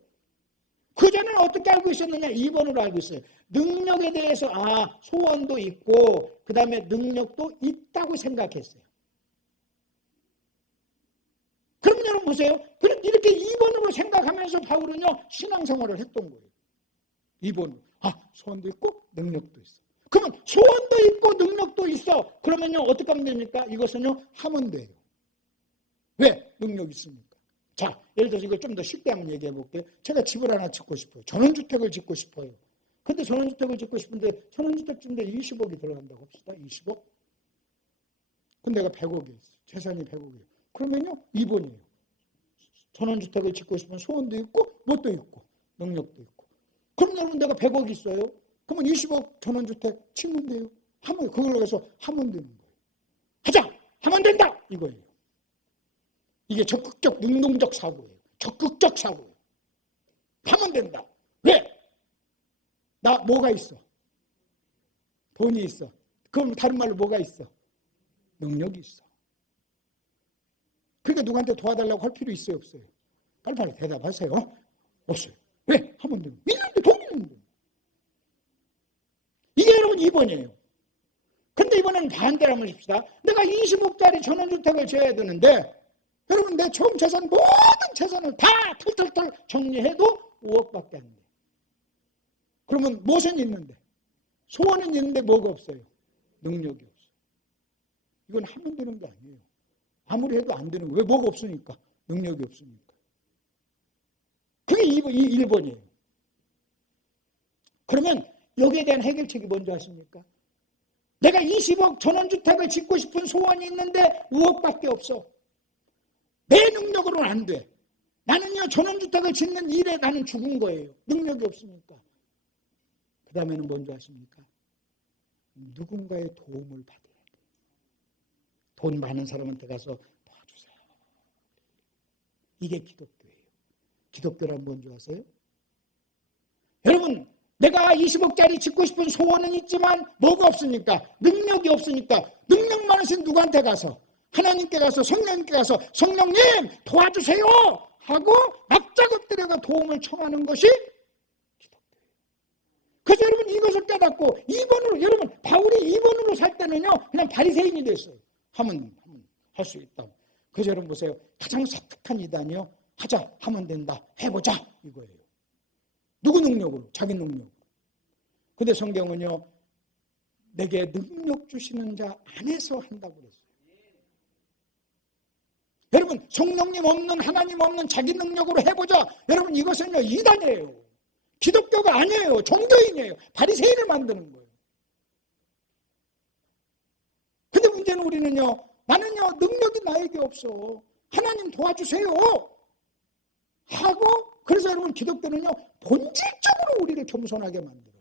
그전에는 어떻게 알고 있었느냐? 2번으로 알고 있어요. 능력에 대해서 소원도 있고 그 다음에 능력도 있다고 생각했어요. 그럼 여러분 보세요. 그럼 이렇게 2번으로 생각하면서 바울은요 신앙생활을 했던 거예요. 2번으로. 소원도 있고 능력도 있어. 그러면 소원도 있고 능력도 있어. 그러면요 어떻게 하면 됩니까? 이것은요 하면 돼요. 왜? 능력이 있으니까. 자, 예를 들어서 이걸 좀 더 쉽게 한번 얘기해 볼게요. 제가 집을 하나 짓고 싶어요. 전원주택을 짓고 싶어요. 근데 전원주택을 짓고 싶은데 전원주택 짓는데 20억이 들어간다고 합시다. 20억. 근데 내가 100억이 있어요. 재산이 100억이에요. 그러면요 2번이에요. 전원주택을 짓고 싶으면 소원도 있고 뭣도 있고 능력도 있고. 그럼 여러분 내가 100억이 있어요. 그러면 20억 전원주택 짓면 돼요. 하면 그걸로 해서 하면 되는 거예요. 하자! 하면 된다! 이거예요. 이게 적극적 능동적 사고예요. 적극적 사고예요. 하면 된다. 왜? 나 뭐가 있어? 돈이 있어. 그럼 다른 말로 뭐가 있어? 능력이 있어. 그러니까 누구한테 도와달라고 할 필요 있어요? 없어요? 빨리빨리 대답하세요. 없어요. 왜? 하면 됩니다. 있는데 돈이 있는데. 이게 여러분 2번이에요. 근데 이번에는 반대로 한번 봅시다. 내가 20억짜리 전원주택을 지어야 되는데 여러분 내 총 재산 모든 재산을 다 털털털 정리해도 5억밖에 안 돼. 그러면 무엇은 있는데? 소원은 있는데 뭐가 없어요? 능력이 없어요. 이건 하면 되는 게 아니에요. 아무리 해도 안 되는 거예요. 왜? 뭐가 없으니까. 능력이 없으니까. 그게 1번이에요. 그러면 여기에 대한 해결책이 뭔지 아십니까? 내가 20억 전원주택을 짓고 싶은 소원이 있는데 5억밖에 없어. 내 능력으로는 안 돼. 나는요 전원주택을 짓는 일에 나는 죽은 거예요. 능력이 없으니까. 그 다음에는 뭔지 아십니까? 누군가의 도움을 받아야 돼. 돈 많은 사람한테 가서 도와주세요. 이게 기독교예요. 기독교란 뭔지 아세요? 여러분 내가 20억짜리 짓고 싶은 소원은 있지만 뭐가 없으니까, 능력이 없으니까, 능력 많으신 누구한테 가서, 하나님께 가서, 성령님께 가서 성령님 도와주세요 하고 납작 엎드려가 도움을 청하는 것이 기독교예요. 그래서 여러분 이것을 깨닫고 2번으로, 여러분 바울이 2번으로 살 때는요 그냥 바리새인이 됐어요. 하면 할 수 있다. 그래서 여러분 보세요. 가장 사특한 이단이요, 하자, 하면 된다, 해보자, 이거예요. 누구 능력으로? 자기 능력으로. 근데 성경은요 내게 능력 주시는 자 안에서 한다고 그랬어요. 여러분 성령님 없는, 하나님 없는 자기 능력으로 해보자. 여러분 이것은요 이단이에요. 기독교가 아니에요. 종교인이에요. 바리새인을 만드는 거예요. 근데 문제는 우리는요, 나는요 능력이 나에게 없어, 하나님 도와주세요 하고, 그래서 여러분 기독교는요 본질적으로 우리를 겸손하게 만들어요.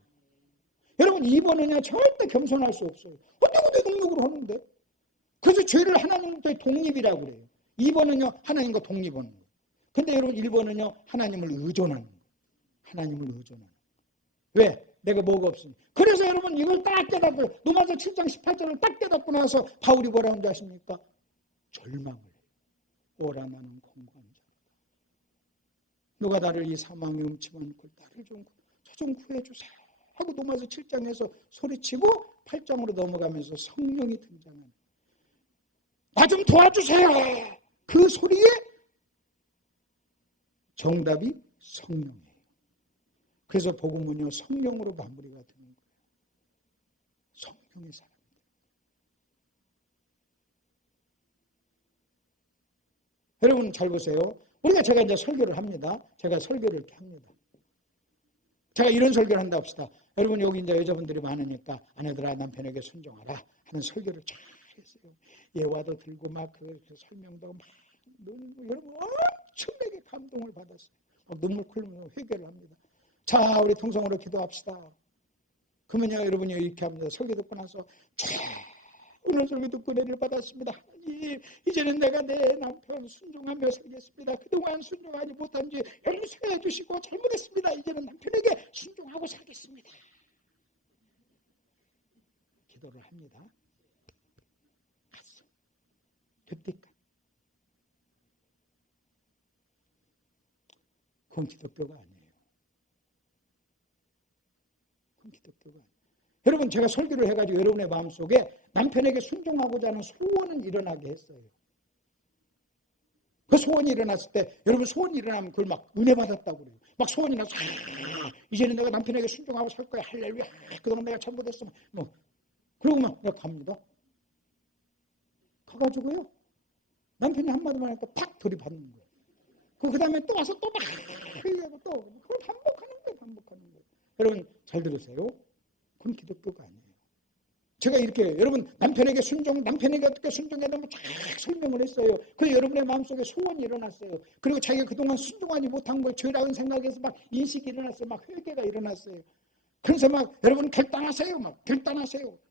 여러분 2번은요 절대 겸손할 수 없어요. 내가 내 능력으로 하는데. 그래서 죄를 하나님과의 독립이라고 그래요. 2번은요 하나님과 독립하는 거예요. 근데 여러분 1번은요 하나님을 의존하는 거예요. 하나님을 의존하는 거예요. 왜? 내가 뭐가 없으니. 그래서 여러분 이걸 딱 깨닫고, 로마서 7장 18절을 딱 깨닫고 나서 바울이 뭐라고 하는지 아십니까? 절망을 해요. 오라 나는 공고한 자. 누가 나를 이 사망의 음침한 꼴 나를 좀 구해주세요 하고 로마서 7장에서 소리치고 8장으로 넘어가면서 성령이 등장합니다. 나 좀 도와주세요. 그 소리에 정답이 성령이에요. 그래서 복음은요 성령으로 마무리가 되는 거예요. 성령의 사람들. 여러분 잘 보세요. 제가 이제 설교를 합니다. 제가 설교를 이렇게 합니다. 제가 이런 설교를 한다 합시다. 여러분 여기 이제 여자분들이 많으니까 아내들아 남편에게 순종하라 하는 설교를 잘 했어요. 예화도 들고 막 그 설명도 하고 막 여러분 엄청나게 감동을 받았어요. 막 눈물 흘리면서 회개를 합니다. 자 우리 통성으로 기도합시다. 그러면요 여러분이 이렇게 합니다. 설교 듣고 나서 오늘 설교 듣고 은혜를 받았습니다. 하나님 이제는 내가 내 남편 순종하며 살겠습니다. 그동안 순종하지 못한 죄 용서해 주시고 잘못했습니다. 이제는 남편에게 순종하고 살겠습니다. 기도를 합니다. 갔어. 그때까지. 그건 기독교가 아니에요. 그건 기독교가 아니에요. 여러분 제가 설교를 해가지고 여러분의 마음속에 남편에게 순종하고자 하는 소원을 일어나게 했어요. 그 소원이 일어났을 때 여러분 소원이 일어나면 그걸 막 은혜 받았다고 그래요. 막 소원이 나서 이제는 내가 남편에게 순종하고 살 거야. 할렐루야. 그동안 내가 잘못했어. 그러고만 내가 갑니다. 가가지고요 남편이 한마디만 하니까 팍 돌이받는 거예요. 그 다음에 또 와서 또 막 회개하고 또 그걸 반복하는 거예요. 여러분 잘 들으세요. 그건 기독교가 아니에요. 제가 이렇게 여러분 남편에게 어떻게 순종해야 되면 쫙 설명을 했어요. 그래서 여러분의 마음속에 소원이 일어났어요. 그리고 자기가 그동안 순종하지 못한 걸 죄라는 생각에서 막 인식이 일어났어요. 막 회개가 일어났어요. 그래서 막 여러분 결단하세요.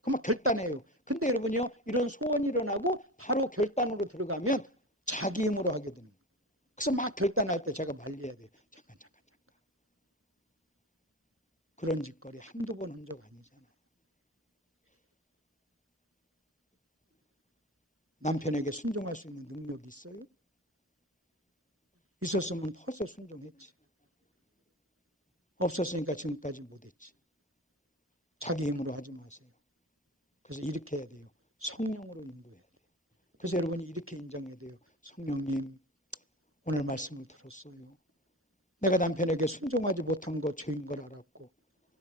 그 막 결단해요. 근데 여러분요 이런 소원이 일어나고 바로 결단으로 들어가면 자기 힘으로 하게 되는 거예요. 그래서 막 결단할 때 제가 말려야 돼요. 잠깐. 그런 짓거리 한두 번 한 적 아니잖아요. 남편에게 순종할 수 있는 능력이 있어요? 있었으면 벌써 순종했지. 없었으니까 지금까지 못했지. 자기 힘으로 하지 마세요. 그래서 이렇게 해야 돼요. 성령으로 인도해야 돼요. 그래서 여러분이 이렇게 인정해야 돼요. 성령님, 오늘 말씀을 들었어요. 내가 남편에게 순종하지 못한 것 죄인 걸 알았고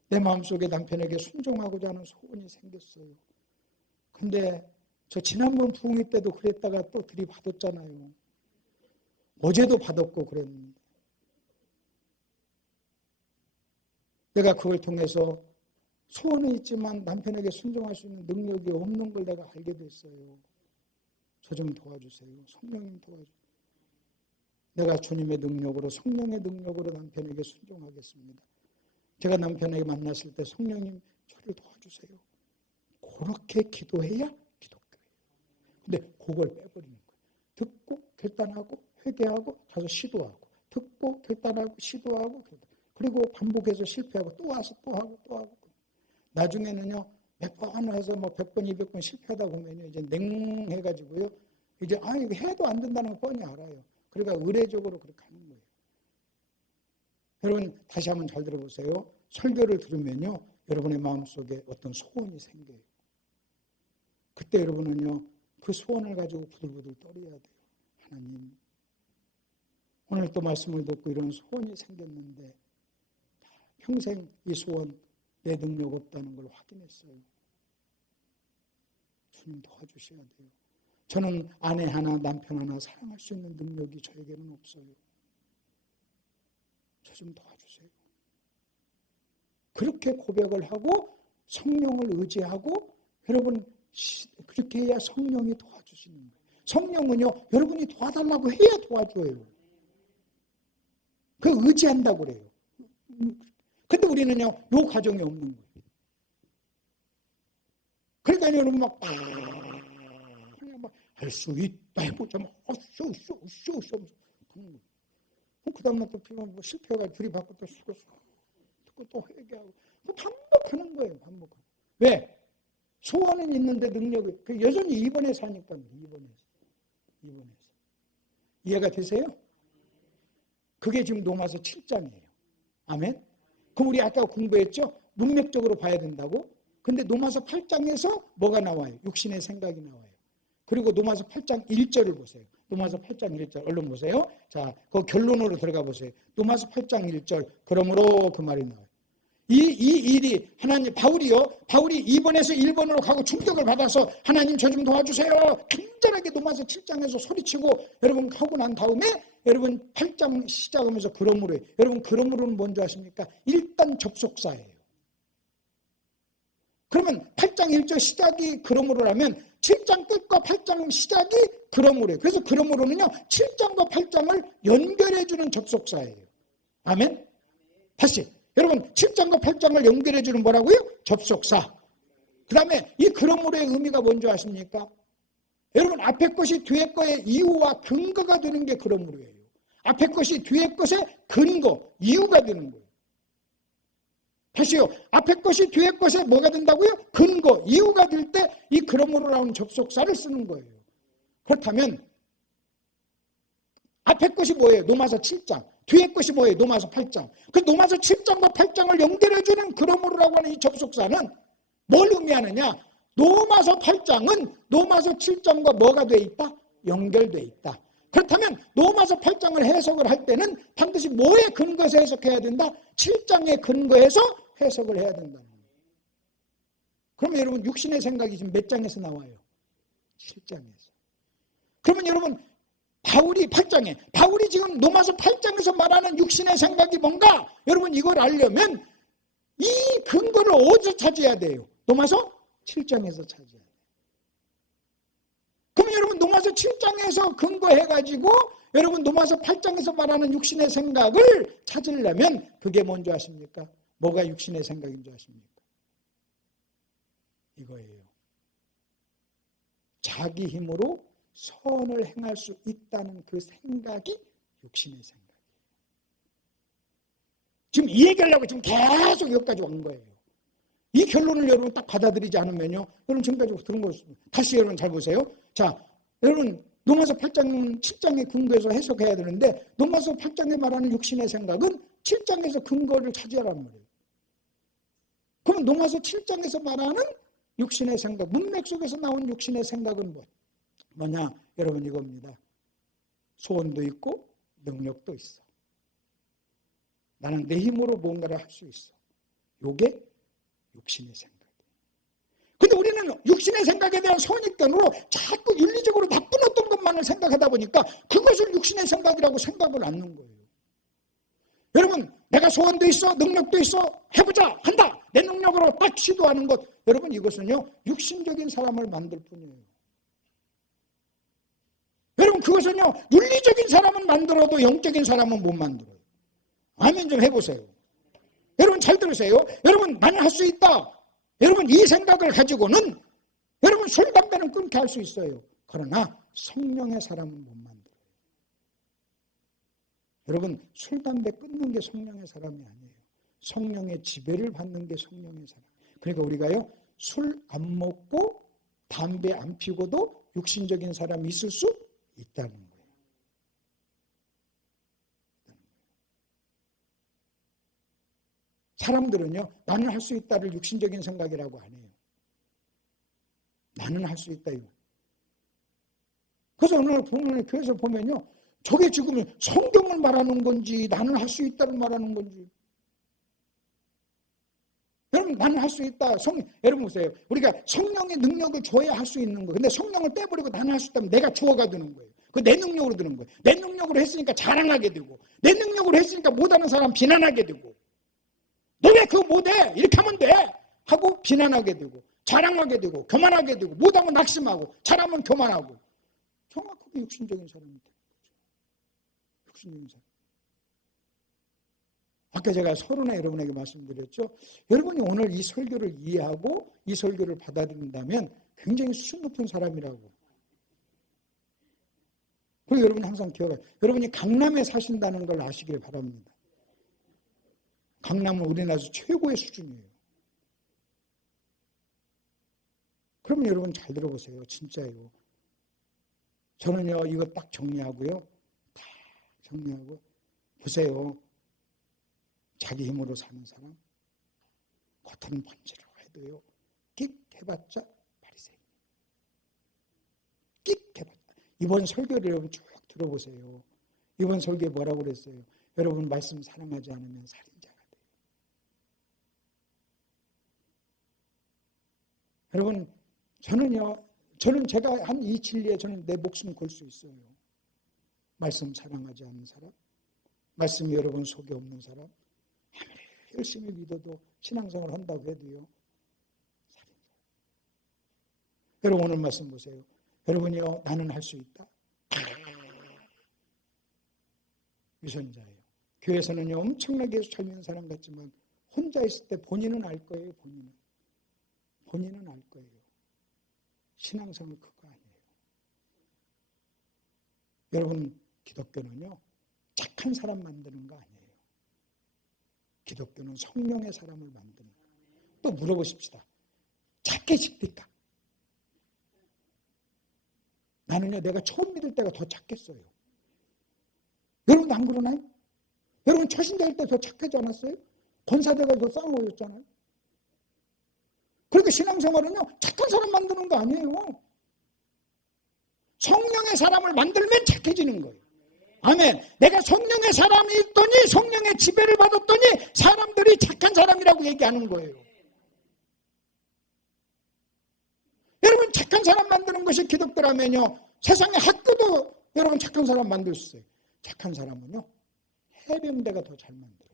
내 마음속에 남편에게 순종하고자 하는 소원이 생겼어요. 근데 저 지난번 부흥회 때도 그랬다가 또 들이받았잖아요. 어제도 받았고 그랬는데 내가 그걸 통해서 소원은 있지만 남편에게 순종할 수 있는 능력이 없는 걸 내가 알게 됐어요. 저 좀 도와주세요. 성령님 도와주세요. 내가 주님의 능력으로 성령의 능력으로 남편에게 순종하겠습니다. 제가 남편에게 만났을 때 성령님 저를 도와주세요. 그렇게 기도해야 기독교예요. 근데 그걸 빼버리는 거예요. 듣고 결단하고 회개하고 가서 시도하고 듣고 결단하고 시도하고 그리고 반복해서 실패하고 또 와서 또 하고 나중에는요 몇 번 해서 뭐 100번 200번 실패하다 보면요 이제 냉해가지고요 이제 이거 해도 안 된다는 걸 뻔히 알아요. 그러니까 의례적으로 그렇게 하는 거예요. 여러분 다시 한번 잘 들어보세요. 설교를 들으면요 여러분의 마음속에 어떤 소원이 생겨요. 그때 여러분은요 그 소원을 가지고 부들부들 떨어야 돼요. 하나님 오늘 또 말씀을 듣고 이런 소원이 생겼는데 평생 이 소원 내 능력 없다는 걸 확인했어요. 주님 도와주셔야 돼요. 저는 아내 하나 남편 하나 사랑할 수 있는 능력이 저에게는 없어요. 저 좀 도와주세요. 그렇게 고백을 하고 성령을 의지하고 여러분 그렇게 해야 성령이 도와주시는 거예요. 성령은요 여러분이 도와달라고 해야 도와줘요. 그 의지한다고 그래요. 근데 우리는요 요 과정이 없는 거예요. 그러니까 여러분 막 할 수 있다 해보자 쇼 그런 거예요. 그 다음날 또 피면 뭐 실패해가지고 들이받고 또 쓰고서 듣고 또 회개하고 반복하는 거예요. 반복하고. 왜? 소원은 있는데 능력이 여전히 입원해서 하니까 입원해서 이해가 되세요? 그게 지금 로마서 7장이에요. 아멘. 그럼 우리 아까 공부했죠? 문맥적으로 봐야 된다고. 근데 로마서 8장에서 뭐가 나와요? 육신의 생각이 나와요. 그리고 로마서 8장 1절을 보세요. 로마서 8장 1절 얼른 보세요. 자, 그 결론으로 들어가 보세요. 로마서 8장 1절. 그러므로 그 말이 나와요. 이 일이 바울이 2번에서 1번으로 가고 충격을 받아서 하나님 저 좀 도와주세요. 간절하게 로마서 7장에서 소리치고 여러분 하고 난 다음에 여러분 8장 시작하면서 그러므로 여러분 그러므로는 뭔지 아십니까? 일단 접속사예요. 그러면 8장 1절 시작이 그러므로라면 7장 끝과 8장 시작이 그러므로예요. 그래서 그러므로는요 7장과 8장을 연결해주는 접속사예요. 아멘? 다시 여러분 7장과 8장을 연결해주는 뭐라고요? 접속사. 그 다음에 이 그러므로의 의미가 뭔지 아십니까? 여러분 앞에 것이 뒤에 거의 이유와 근거가 되는 게 그러므로예요. 앞에 것이 뒤에 것의 근거, 이유가 되는 거예요. 다시요. 앞에 것이 뒤에 것에 뭐가 된다고요? 근거, 이유가 될 때 이 그러므로라는 접속사를 쓰는 거예요. 그렇다면 앞에 것이 뭐예요? 로마서 7장. 뒤에 것이 뭐예요? 로마서 8장. 그 로마서 7장과 8장을 연결해주는 그러므로라고 하는 이 접속사는 뭘 의미하느냐? 로마서 8장은 로마서 7장과 뭐가 돼 있다? 연결돼 있다. 그렇다면 로마서 8장을 해석을 할 때는 반드시 뭐에 근거해서 해석해야 된다? 7장의 근거해서 해석을 해야 된다는 거예요. 그러면 여러분 육신의 생각이 지금 몇 장에서 나와요? 7장에서. 그러면 여러분 바울이 지금 로마서 8장에서 말하는 육신의 생각이 뭔가? 여러분 이걸 알려면 이 근거를 어디서 찾아야 돼요? 로마서 7장에서 찾아야 돼요. 그럼 여러분 로마서 7장에서 근거해가지고 여러분 로마서 8장에서 말하는 육신의 생각을 찾으려면 그게 뭔지 아십니까? 뭐가 육신의 생각인 줄 아십니까? 이거예요. 자기 힘으로 선을 행할 수 있다는 그 생각이 육신의 생각이에요. 지금 이 얘기하려고 지금 계속 여기까지 온 거예요. 이 결론을 여러분 딱 받아들이지 않으면요. 여러분 지금까지 들은 거였습니다. 다시 여러분 잘 보세요. 자, 여러분 로마서 8장, 7장의 근거에서 해석해야 되는데 로마서 8장에 말하는 육신의 생각은 7장에서 근거를 찾으라는 거예요. 그럼 로마서 7장에서 말하는 육신의 생각, 문맥 속에서 나온 육신의 생각은 뭐냐? 여러분 이겁니다. 소원도 있고 능력도 있어. 나는 내 힘으로 뭔가를 할 수 있어. 요게 육신의 생각이에요. 근데 우리는 육신의 생각에 대한 선입견으로 자꾸 윤리적으로 나쁜 어떤 것만을 생각하다 보니까 그것을 육신의 생각이라고 생각을 않는 거예요. 여러분 내가 소원도 있어 능력도 있어 해보자 한다 내 능력으로 딱 시도하는 것 여러분 이것은요 육신적인 사람을 만들 뿐이에요. 여러분 그것은요 윤리적인 사람은 만들어도 영적인 사람은 못 만들어요. 아멘 좀 해보세요. 여러분 잘 들으세요. 여러분 나는 할 수 있다. 여러분 이 생각을 가지고는 여러분 술 담배는 끊게 할 수 있어요. 그러나 성령의 사람은 못 만들어요. 여러분 술 담배 끊는 게 성령의 사람이 아니에요. 성령의 지배를 받는 게 성령의 사람. 그러니까 우리가요 술 안 먹고 담배 안 피고도 육신적인 사람이 있을 수 있다는 거예요. 사람들은요 나는 할 수 있다를 육신적인 생각이라고 안 해요. 나는 할 수 있다 이거. 그래서 오늘 보면 교회에서 보면요 저게 지금 성경을 말하는 건지 나는 할 수 있다를 말하는 건지. 여러분 나는 할 수 있다. 여러분 보세요. 우리가 성령의 능력을 줘야 할 수 있는 거예요. 근데 성령을 빼버리고 나는 할 수 있다면 내가 주어가 되는 거예요. 그 내 능력으로 되는 거예요. 내 능력으로 했으니까 자랑하게 되고 내 능력으로 했으니까 못하는 사람 비난하게 되고 너 왜 그거 못해? 이렇게 하면 돼 하고 비난하게 되고 자랑하게 되고 교만하게 되고 못하면 낙심하고 잘하면 교만하고 정확하게 육신적인 사람이 되는 거죠. 육신적인 사람. 아까 제가 서론에 여러분에게 말씀드렸죠. 여러분이 오늘 이 설교를 이해하고 이 설교를 받아들인다면 굉장히 수준 높은 사람이라고. 그리고 여러분 항상 기억하세요. 여러분이 강남에 사신다는 걸 아시길 바랍니다. 강남은 우리나라에서 최고의 수준이에요. 그러면 여러분 잘 들어보세요. 진짜예요. 저는요 이거 딱 정리하고요. 다 정리하고 보세요. 자기 힘으로 사는 사람, 겉은 번지르르 해도요, 끽 해봤자 바리새인. 끽 해봤자. 이번 설교를 여러분 쭉 들어보세요. 이번 설교에 뭐라고 그랬어요? 여러분 말씀 사랑하지 않으면 살인자가 돼요. 여러분 저는 제가 한 이 진리에 저는 내 목숨 걸 수 있어요. 말씀 사랑하지 않는 사람, 말씀이 여러분 속에 없는 사람, 아무리 열심히 믿어도 신앙생활을 한다고 해도요, 살인자. 여러분 오늘 말씀 보세요. 여러분이요, 나는 할 수 있다. 위선자예요. 교회에서는요, 엄청나게 예수 잘 믿는 사람 같지만 혼자 있을 때 본인은 알 거예요. 본인은 알 거예요. 신앙생활 그거 아니에요. 여러분 기독교는요, 착한 사람 만드는 거 아니에요. 기독교는 성령의 사람을 만드는 거예요. 또 물어보십시다. 착해 싶니까? 나는요, 내가 처음 믿을 때가 더 착했어요. 여러분도 안 그러나요? 여러분 초신자일 때 더 착하지 않았어요? 권사대가 더 싸워였잖아요. 그러니까 신앙생활은요, 착한 사람 만드는 거 아니에요. 성령의 사람을 만들면 착해지는 거예요. 아멘. 내가 성령의 사람이 있더니 성령의 지배를 받았더니 사람들이 착한 사람이라고 얘기하는 거예요. 여러분 착한 사람 만드는 것이 기독교라면요, 세상의 학교도 여러분 착한 사람 만들 수 있어요. 착한 사람은요, 해병대가 더 잘 만들어요.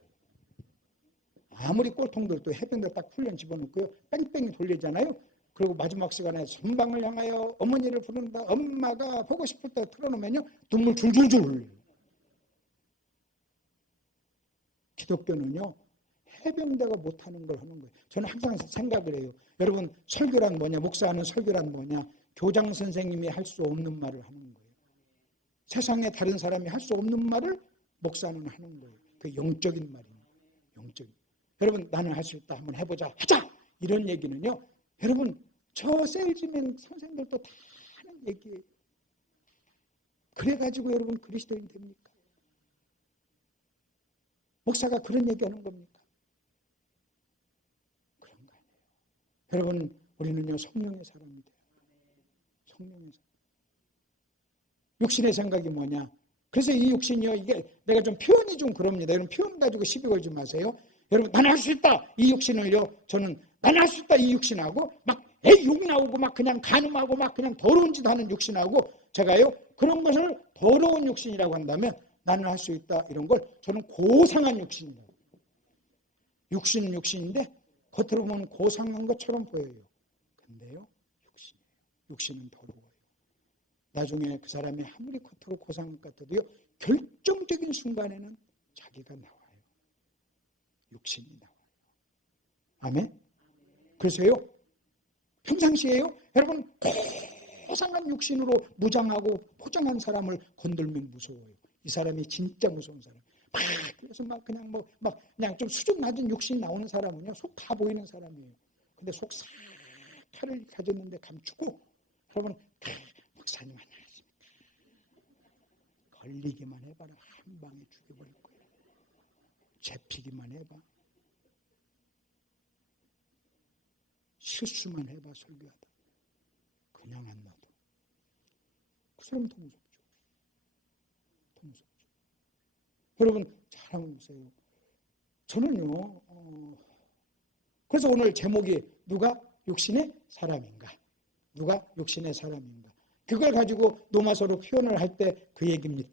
아무리 꼴통들도 해병대 딱 훈련 집어넣고요, 뺑뺑이 돌리잖아요. 그리고 마지막 시간에 전방을 향하여 어머니를 부른다. 엄마가 보고 싶을 때 틀어놓으면요, 눈물 줄줄줄 흘려요. 기독교는요, 해병대가 못하는 걸 하는 거예요. 저는 항상 생각을 해요. 여러분 설교란 뭐냐, 목사하는 설교란 뭐냐, 교장 선생님이 할 수 없는 말을 하는 거예요. 세상에 다른 사람이 할 수 없는 말을 목사는 하는 거예요. 그 영적인 말입니다. 영적인. 여러분 나는 할 수 있다, 한번 해보자, 하자, 이런 얘기는요, 여러분 저 세일즈맨 선생님들도 다 하는 얘기예요. 그래가지고 여러분 그리스도인 됩니까? 목사가 그런 얘기하는 겁니까? 그런 거 아니에요. 여러분 우리는요, 성령의 사람이 돼요. 성령의 사람. 육신의 생각이 뭐냐? 그래서 이 육신이요, 이게 내가 좀 표현이 좀 그럽니다. 여러분 표현 가지고 시비 걸지 마세요. 여러분 나는 할 수 있다, 이 육신을요, 저는 나는 할 수 있다 이 육신하고 막 욕 나오고 막 그냥 간음하고 막 그냥 더러운 짓 하는 육신하고, 제가요 그런 것을 더러운 육신이라고 한다면 나는 할 수 있다 이런 걸 저는 고상한 육신이라고. 육신은 육신인데 겉으로 보면 고상한 것처럼 보여요. 근데요, 육신이에요. 육신은 더러워요. 나중에 그 사람이 아무리 겉으로 고상한 것 같아도요, 결정적인 순간에는 자기가 나와요. 육신이 나와요. 아멘? 그래서요, 평상시에요, 여러분 고상한 육신으로 무장하고 포장한 사람을 건들면 무서워요. 이 사람이 진짜 무서운 사람. 그래서 막 그냥 그냥 좀 수준 낮은 육신 나오는 사람은요, 속 다 보이는 사람이에요. 근데 속 싹 칼을 가졌는데 감추고, 여러분 목사님 안녕하십니까? 걸리기만 해봐라, 한 방에 죽여버릴 거예요. 잡히기만 해봐, 실수만 해봐, 설교하다 그냥 안 놔둬. 그 사람은 더 무섭죠. 더 무섭죠. 여러분 잘 한번 보세요. 저는요, 그래서 오늘 제목이 누가 육신의 사람인가, 누가 육신의 사람인가, 그걸 가지고 노마서로 표현을 할 때 그 얘기입니다.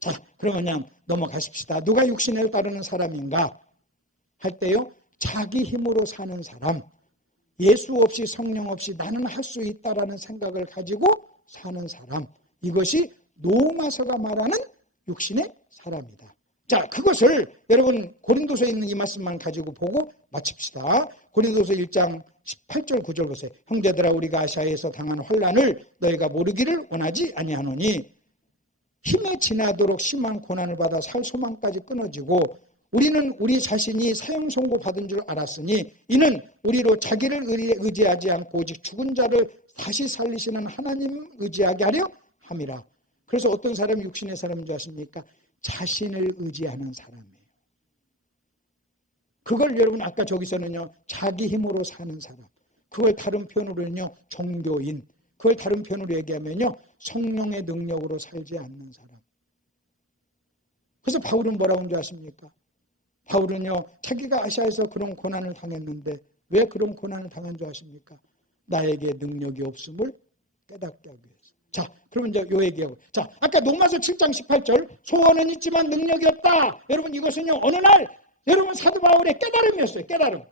자, 그러면 그냥 넘어가십시다. 누가 육신에 따르는 사람인가 할 때요, 자기 힘으로 사는 사람, 예수 없이 성령 없이 나는 할 수 있다라는 생각을 가지고 사는 사람, 이것이 노마서가 말하는 육신의 사람이다. 자, 그것을 여러분 고린도서에 있는 이 말씀만 가지고 보고 마칩시다. 고린도서 1장 18절 9절 보세요. 형제들아, 우리가 아시아에서 당한 환난을 너희가 모르기를 원하지 아니하노니 힘에 지나도록 심한 고난을 받아 살 소망까지 끊어지고 우리는 우리 자신이 사형 선고 받은 줄 알았으니 이는 우리로 자기를 의지하지 않고 오직 죽은 자를 다시 살리시는 하나님 의지하게 하려 함이라. 그래서 어떤 사람이 육신의 사람인 줄 아십니까? 자신을 의지하는 사람이에요. 그걸 여러분 아까 저기서는요 자기 힘으로 사는 사람, 그걸 다른 표현으로는요 종교인, 그걸 다른 표현으로 얘기하면요 성령의 능력으로 살지 않는 사람. 그래서 바울은 뭐라고 하는 줄 아십니까? 바울은요 자기가 아시아에서 그런 고난을 당했는데 왜 그런 고난을 당한 줄 아십니까? 나에게 능력이 없음을 깨닫게 하기 위해서. 자, 그러면 이제 요 얘기하고. 자, 아까 로마서 7장 18절 소원은 있지만 능력이 없다. 여러분 이것은요 어느 날 여러분 사도 바울의 깨달음이었어요. 깨달음.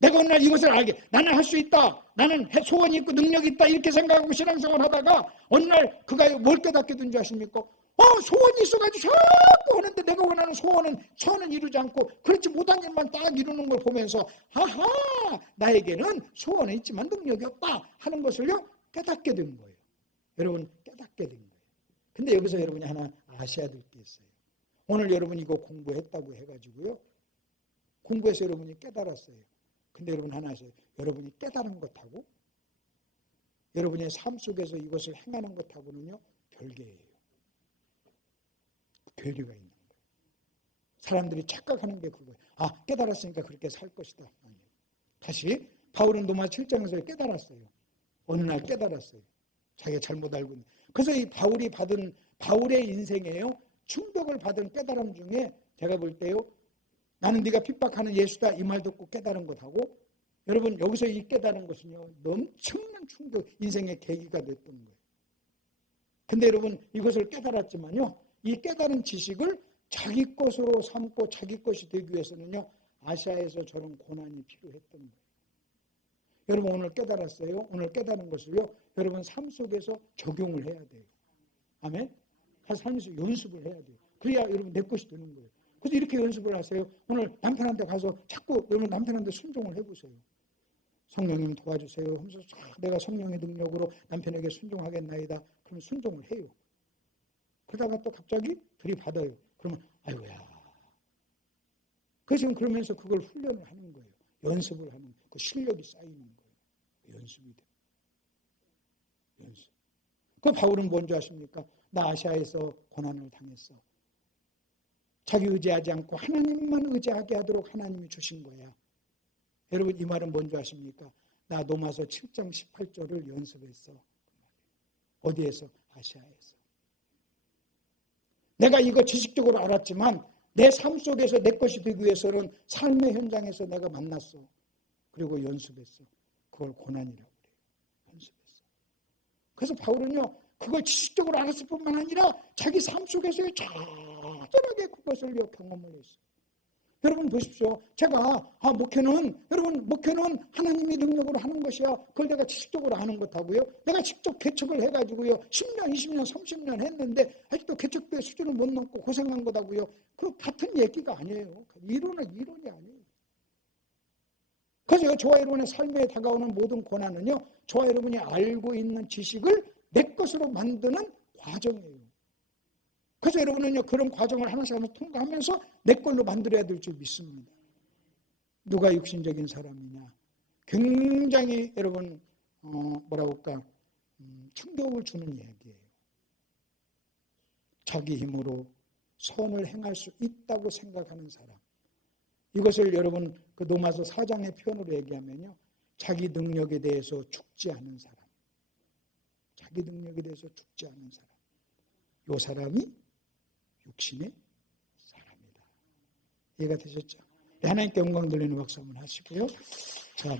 내가 어느 날 이것을 알게, 나는 할 수 있다, 나는 소원이 있고 능력이 있다 이렇게 생각하고 신앙생활 하다가 어느 날 그가 뭘 깨닫게 된 줄 아십니까? 소원이 있어가지고 자꾸 하는데 내가 원하는 소원은 이루지 않고 그렇지 못한 일만 딱 이루는 걸 보면서 하하, 나에게는 소원은 있지만 능력이 없다 하는 것을요 깨닫게 된 거예요. 여러분 깨닫게 된 거예요. 근데 여기서 여러분이 하나 아셔야 될 게 있어요. 오늘 여러분이 이거 공부했다고 해가지고요 공부해서 여러분이 깨달았어요. 근데 여러분 하나 아세요? 여러분이 깨달은 것하고 여러분의 삶 속에서 이것을 행하는 것하고는요 별개예요. 괴리가 있는 거예요. 사람들이 착각하는 게 그거예요. 깨달았으니까 그렇게 살 것이다. 아니에요. 다시 바울은 로마 7장에서 깨달았어요. 어느 날 깨달았어요. 자기가 잘못 알고 있는. 그래서 이 바울의 인생에요 충격을 받은 깨달음 중에 제가 볼 때요 나는 네가 핍박하는 예수다 이 말 듣고 깨달은 것하고 여러분 여기서 이 깨달은 것은요 엄청난 충격, 인생의 계기가 됐던 거예요. 근데 여러분 이것을 깨달았지만요 이 깨달은 지식을 자기 것으로 삼고 자기 것이 되기 위해서는요 아시아에서 저런 고난이 필요했던 거예요. 여러분 오늘 깨달았어요. 오늘 깨달은 것을요 여러분 삶 속에서 적용을 해야 돼요. 아멘. 가서 삶에서 연습을 해야 돼요. 그래야 여러분 내 것이 되는 거예요. 그래서 이렇게 연습을 하세요. 오늘 남편한테 가서 자꾸 여러분 남편한테 순종을 해보세요. 성령님 도와주세요 하면서 내가 성령의 능력으로 남편에게 순종하겠나이다. 그러면 순종을 해요. 그러다가 또 갑자기 들이받아요. 그러면 아이고야. 그래서 그러면서 그걸 훈련을 하는 거예요. 연습을 하는 그 실력이 쌓이는 거예요. 연습이 돼요. 연습. 그 바울은 뭔지 아십니까? 나 아시아에서 고난을 당했어. 자기 의지하지 않고 하나님만 의지하게 하도록 하나님이 주신 거야. 여러분 이 말은 뭔지 아십니까? 나 로마서 7장 18절을 연습했어. 어디에서? 아시아에서. 내가 이거 지식적으로 알았지만 내 삶 속에서 내 것이 되기 위해서는 삶의 현장에서 내가 만났어. 그리고 연습했어. 그걸 고난이라고 그래요. 연습했어. 그래서 바울은요 그걸 지식적으로 알았을 뿐만 아니라 자기 삶 속에서 절절하게 그것을 경험을 했어요. 여러분 보십시오. 제가 목회는 하나님의 능력으로 하는 것이야. 그걸 내가 지식적으로 아는 것하고요. 내가 직접 개척을 해가지고요. 10년, 20년, 30년 했는데 아직도 개척대 수준을 못 넘고 고생한 것하고요. 그 같은 얘기가 아니에요. 이론이 아니에요. 그래서 저와 여러분의 삶에 다가오는 모든 고난은요. 저와 여러분이 알고 있는 지식을 내 것으로 만드는 과정이에요. 그래서 여러분은요 그런 과정을 하나씩 통과하면서 내 걸로 만들어야 될 줄 믿습니다. 누가 육신적인 사람이냐? 굉장히 여러분 충격을 주는 얘기예요. 자기 힘으로 선을 행할 수 있다고 생각하는 사람. 이것을 여러분 그 로마서 4장의 표현으로 얘기하면요. 자기 능력에 대해서 죽지 않은 사람. 자기 능력에 대해서 죽지 않은 사람. 이 사람이 육신의 사람이다. 이해가 되셨죠? 하나님께 영광 돌리는 박수 한번 하시고요. 자,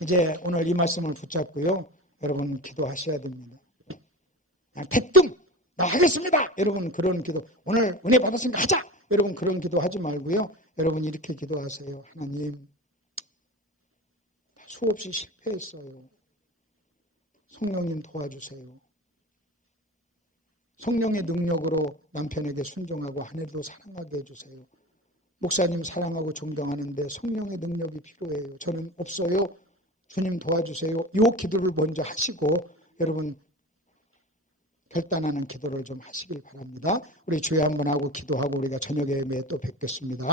이제 오늘 이 말씀을 붙잡고요. 여러분 기도하셔야 됩니다. 그냥 대뜸 나 하겠습니다. 여러분 그런 기도 오늘 은혜 받았으니까 하자. 여러분 그런 기도 하지 말고요. 여러분 이렇게 기도하세요. 하나님 수없이 실패했어요. 성령님 도와주세요. 성령의 능력으로 남편에게 순종하고 아내도 사랑하게 해주세요. 목사님 사랑하고 존경하는데 성령의 능력이 필요해요. 저는 없어요. 주님 도와주세요. 이 기도를 먼저 하시고 여러분 결단하는 기도를 좀 하시길 바랍니다. 우리 주여 한번 하고 기도하고 우리가 저녁에 또 뵙겠습니다.